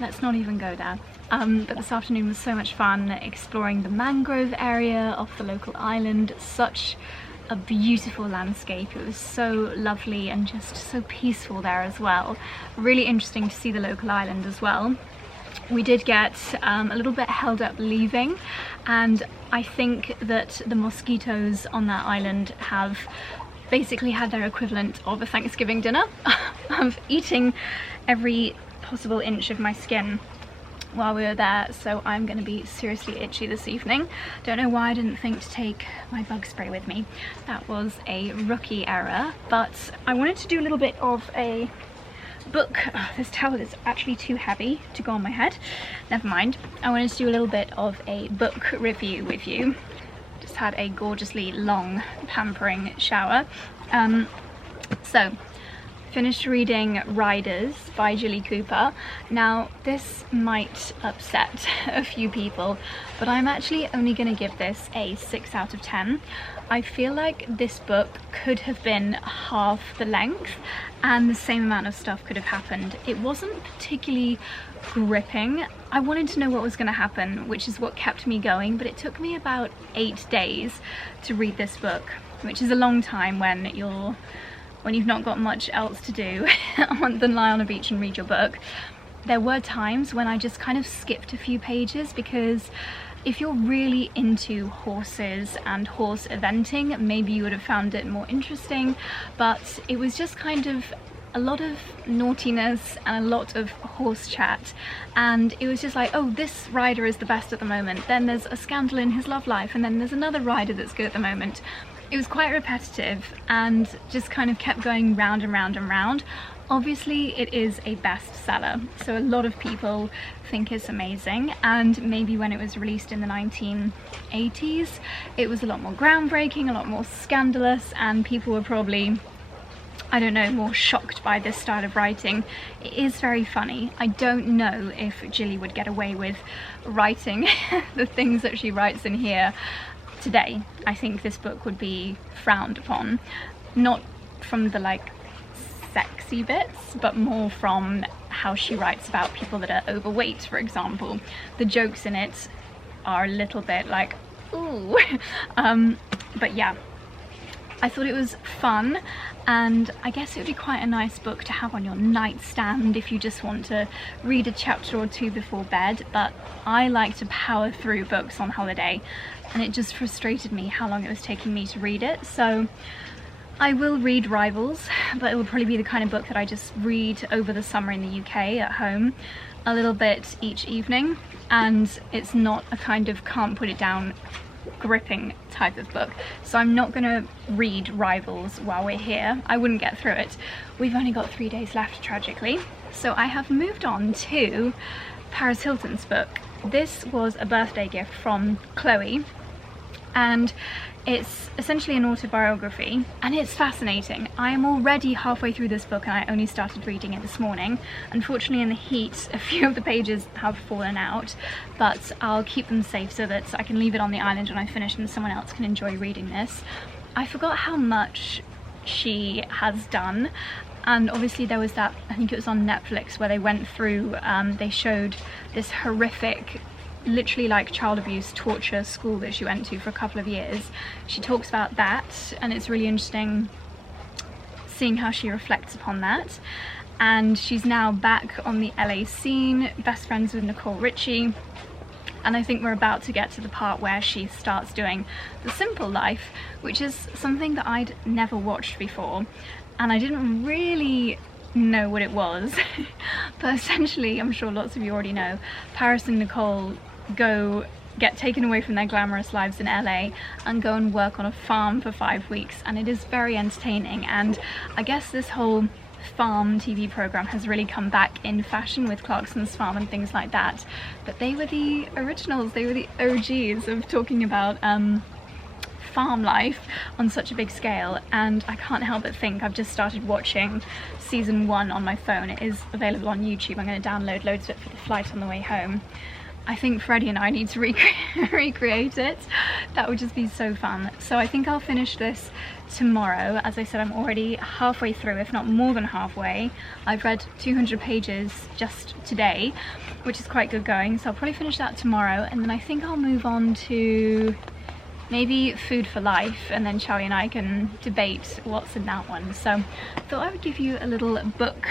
Let's not even go there. But this afternoon was so much fun exploring the mangrove area off the local island. Such a beautiful landscape. It was so lovely and just so peaceful there as well. Really interesting to see the local island as well. We did get a little bit held up leaving, and I think that the mosquitoes on that island have basically had their equivalent of a Thanksgiving dinner of eating every possible inch of my skin while we were there, so I'm going to be seriously itchy this evening. Don't know why I didn't think to take my bug spray with me. That was a rookie error, but I wanted to do a little bit of a book. Oh, this towel is actually too heavy to go on my head. Never mind. I wanted to do a little bit of a book review with you. Just had a gorgeously long pampering shower. So finished reading Riders by Jilly Cooper. Now this might upset a few people, but I'm actually only going to give this a 6 out of 10. I feel like this book could have been half the length and the same amount of stuff could have happened. It wasn't particularly gripping. I wanted to know what was going to happen, which is what kept me going, but it took me about 8 days to read this book, which is a long time when you've not got much else to do than lie on a beach and read your book. There were times when I just kind of skipped a few pages, because if you're really into horses and horse eventing, maybe you would have found it more interesting, but it was just kind of a lot of naughtiness and a lot of horse chat, and it was just like, oh, this rider is the best at the moment, then there's a scandal in his love life, and then there's another rider that's good at the moment. It was quite repetitive and just kind of kept going round and round and round. Obviously it is a bestseller, so a lot of people think it's amazing, and maybe when it was released in the 1980s it was a lot more groundbreaking, a lot more scandalous, and people were probably, I don't know, more shocked by this style of writing. It is very funny. I don't know if Jilly would get away with writing the things that she writes in here today. I think this book would be frowned upon, not from the like sexy bits, but more from how she writes about people that are overweight, for example. The jokes in it are a little bit like, ooh. But yeah, I thought it was fun, and I guess it would be quite a nice book to have on your nightstand if you just want to read a chapter or two before bed. But I like to power through books on holiday, and it just frustrated me how long it was taking me to read it. So I will read Rivals, but it will probably be the kind of book that I just read over the summer in the UK at home, a little bit each evening, and it's not a kind of can't put it down gripping type of book. So I'm not gonna read Rivals while we're here. I wouldn't get through it. We've only got 3 days left, tragically. So I have moved on to Paris Hilton's book. This was a birthday gift from Chloe, and it's essentially an autobiography, and it's fascinating. I am already halfway through this book and I only started reading it this morning. Unfortunately, in the heat, a few of the pages have fallen out, but I'll keep them safe so that I can leave it on the island when I finish and someone else can enjoy reading this. I forgot how much she has done, and obviously there was that, I think it was on Netflix, where they went through, they showed this horrific, literally like child abuse torture school that she went to for a couple of years. She talks about that, and it's really interesting seeing how she reflects upon that. And she's now back on the LA scene, best friends with Nicole Richie, and I think we're about to get to the part where she starts doing The Simple Life, which is something that I'd never watched before, and I didn't really know what it was. But essentially, I'm sure lots of you already know, Paris and Nicole get taken away from their glamorous lives in LA and go and work on a farm for 5 weeks, and it is very entertaining. And I guess this whole farm TV program has really come back in fashion with Clarkson's Farm and things like that, but they were the originals, they were the OGs of talking about farm life on such a big scale. And I can't help but think, I've just started watching season 1 on my phone. It is available on YouTube. I'm going to download loads of it for the flight on the way home. I think Freddie and I need to recreate it. That would just be so fun. So I think I'll finish this tomorrow. As I said, I'm already halfway through, if not more than halfway. I've read 200 pages just today, which is quite good going. So I'll probably finish that tomorrow, and then I think I'll move on to maybe Food for Life, and then Charlie and I can debate what's in that one. So I thought I would give you a little book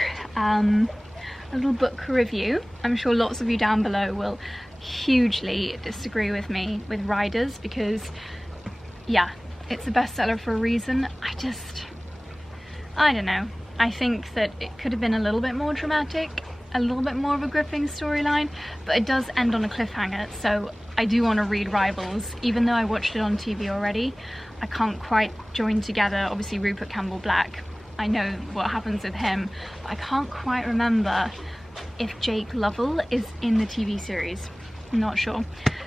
review. I'm sure lots of you down below will hugely disagree with me with Riders, because yeah, it's a bestseller for a reason. I don't know. I think that it could have been a little bit more dramatic, a little bit more of a gripping storyline, but it does end on a cliffhanger, so I do want to read Rivals. Even though I watched it on TV already, I can't quite join together. Obviously Rupert Campbell Black, I know what happens with him, but I can't quite remember if Jake Lovell is in the TV series. I'm not sure.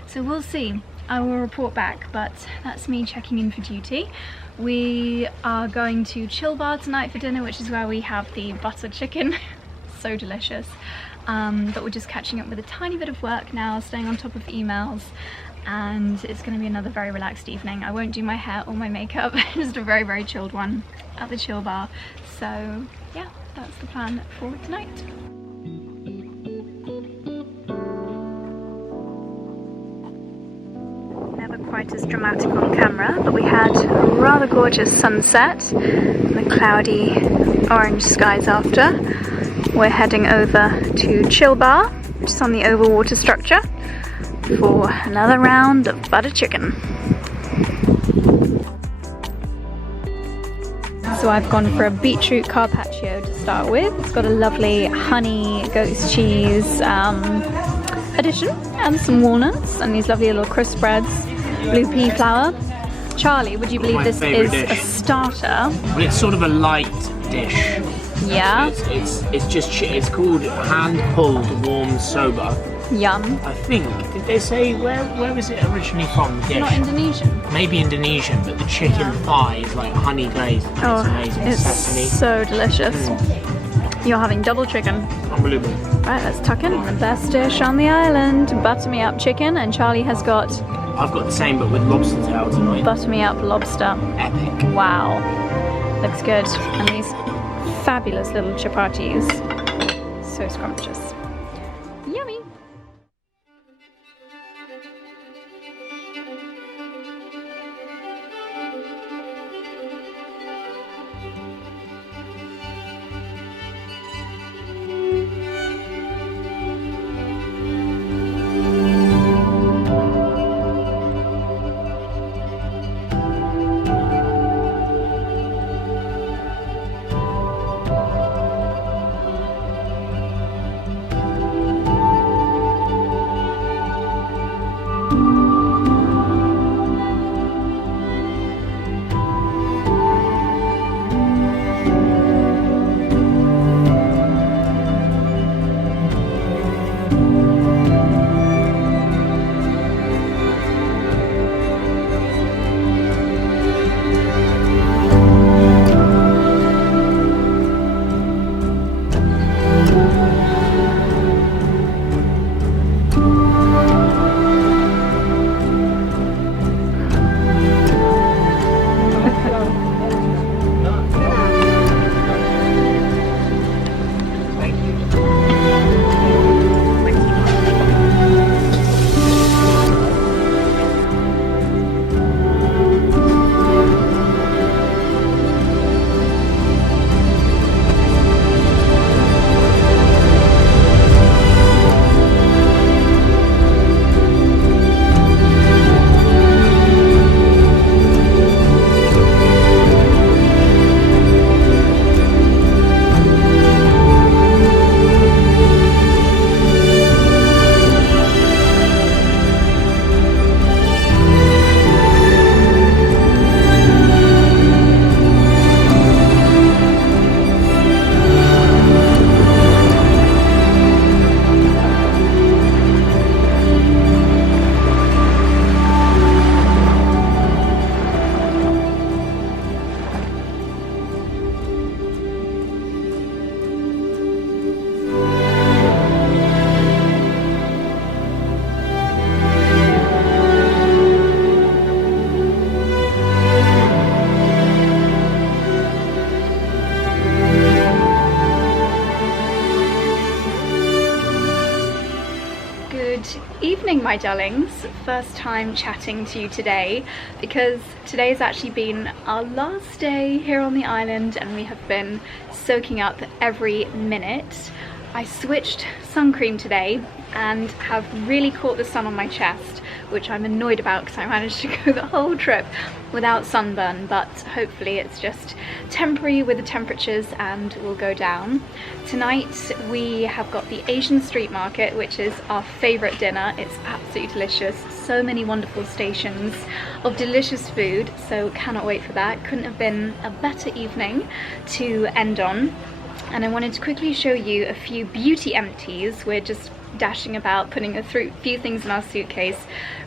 So we'll see. I will report back, but that's me checking in for duty. We are going to Chill Bar tonight for dinner, which is where we have the butter chicken. So delicious. But we're just catching up with a tiny bit of work now, staying on top of emails, and it's going to be another very relaxed evening. I won't do my hair or my makeup, just a very, very chilled one at the Chill Bar. So yeah, that's the plan for tonight. Never quite as dramatic on camera, but we had a rather gorgeous sunset and the cloudy orange skies after. We're heading over to Chill Bar, which is on the oval water structure, for another round of butter chicken. So I've gone for a beetroot carpaccio to start with. It's got a lovely honey goat's cheese addition and some walnuts and these lovely little crisp breads, blue pea flour. Charlie, would you believe this is a starter? Well, it's sort of a light dish. Yeah. It's called hand-pulled warm soba. Yum. I think, did they say, where was it originally from, the dish? Not Indonesian. Maybe Indonesian, but the chicken thigh is like honey glazed. Oh, it's amazing. it's Sesame. so delicious. You're having double chicken. Unbelievable. Right, let's tuck in. The best dish on the island, butter me up chicken, and Charlie has got... I've got the same, but with lobster tail tonight. Butter me up lobster. Epic. Wow. Looks good. And these fabulous little chapatis. So scrumptious. Yummy. morning, my darlings. First time chatting to you today because today's actually been our last day here on the island and we have been soaking up every minute. I switched sun cream today and have really caught the sun on my chest, which I'm annoyed about because I managed to go the whole trip without sunburn, but hopefully it's just temporary with the temperatures and will go down. Tonight we have got the Asian street market, which is our favourite dinner. It's absolutely delicious. So many wonderful stations of delicious food, so cannot wait for that. Couldn't have been a better evening to end on. And I wanted to quickly show you a few beauty empties. We're just dashing about, putting a few things in our suitcase,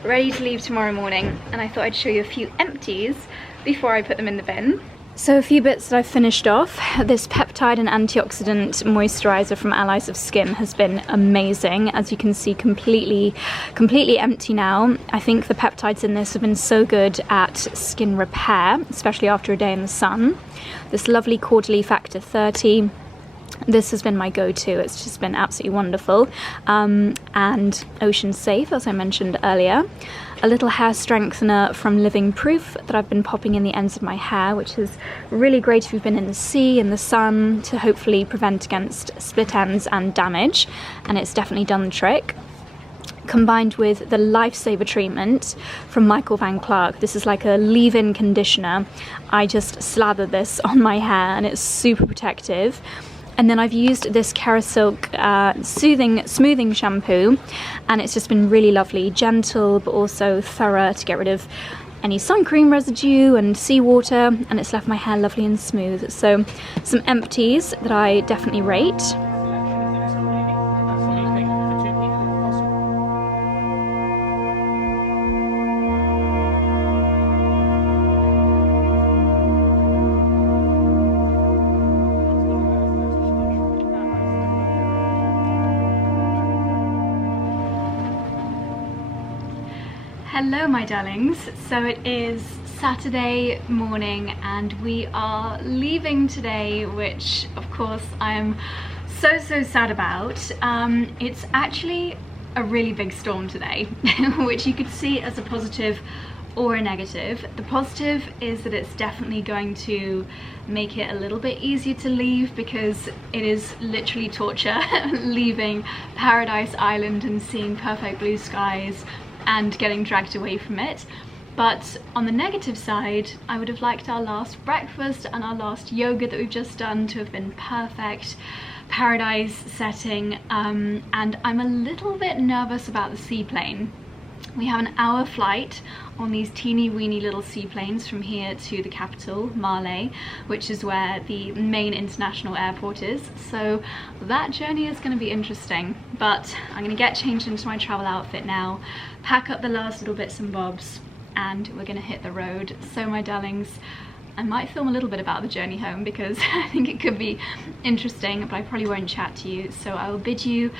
ready to leave tomorrow morning, and I thought I'd show you a few empties before I put them in the bin. So a few bits that I've finished off. This peptide and antioxidant moisturizer from Allies of Skin has been amazing. As you can see, completely empty now. I think the peptides in this have been so good at skin repair, especially after a day in the sun. This lovely quarterly factor 30. This has been my go-to. It's just been absolutely wonderful. And Ocean Safe, as I mentioned earlier. A little hair strengthener from Living Proof that I've been popping in the ends of my hair, which is really great if you've been in the sea, in the sun, to hopefully prevent against split ends and damage. And it's definitely done the trick. Combined with the Lifesaver treatment from 𝑭𝒂𝒕. This is like a leave-in conditioner. I just slathered this on my hair and it's super protective. And then I've used this Cerasilk smoothing shampoo, and it's just been really lovely, gentle but also thorough to get rid of any sun cream residue and seawater, and it's left my hair lovely and smooth. So some empties that I definitely rate. Hello my darlings, so it is Saturday morning and we are leaving today, which of course I am so sad about. It's actually a really big storm today, which you could see as a positive or a negative. The positive is that it's definitely going to make it a little bit easier to leave because it is literally torture leaving Paradise Island and seeing perfect blue skies and getting dragged away from it. But on the negative side, I would have liked our last breakfast and our last yoga that we've just done to have been perfect paradise setting, and I'm a little bit nervous about the seaplane. We have an hour flight on these teeny weeny little seaplanes from here to the capital, Male, which is where the main international airport is. So that journey is going to be interesting, but I'm going to get changed into my travel outfit now, pack up the last little bits and bobs, and we're going to hit the road. So my darlings, I might film a little bit about the journey home because I think it could be interesting, but I probably won't chat to you. So I will bid you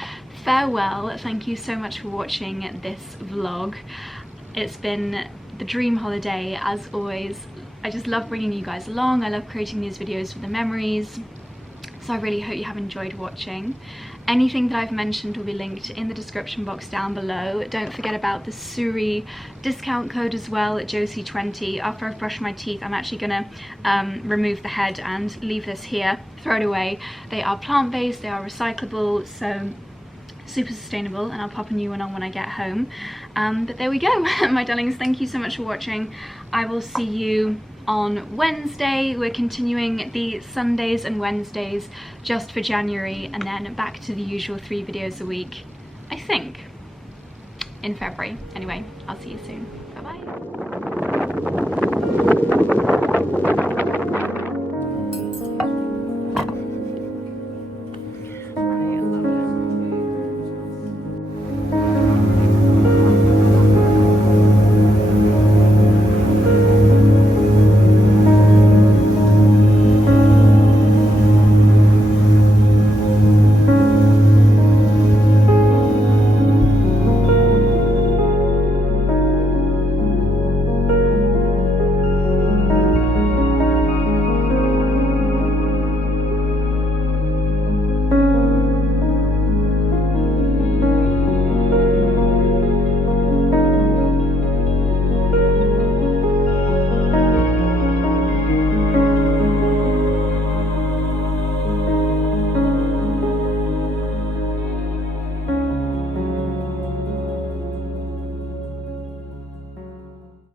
farewell. Thank you so much for watching this vlog. It's been the dream holiday as always. I just love bringing you guys along. I love creating these videos for the memories. So I really hope you have enjoyed watching. Anything that I've mentioned will be linked in the description box down below. Don't forget about the Suri discount code as well at 𝑭𝒊𝒏𝒅. After I've brushed my teeth, I'm actually gonna remove the head and leave this here, throw it away. They are plant-based, they are recyclable, so super sustainable, and I'll pop a new one on when I get home. But there we go. My darlings, thank you so much for watching. I will see you on Wednesday. We're continuing the Sundays and Wednesdays just for January, and then back to the usual 3 videos a week, I think, in February. Anyway, I'll see you soon. Bye bye.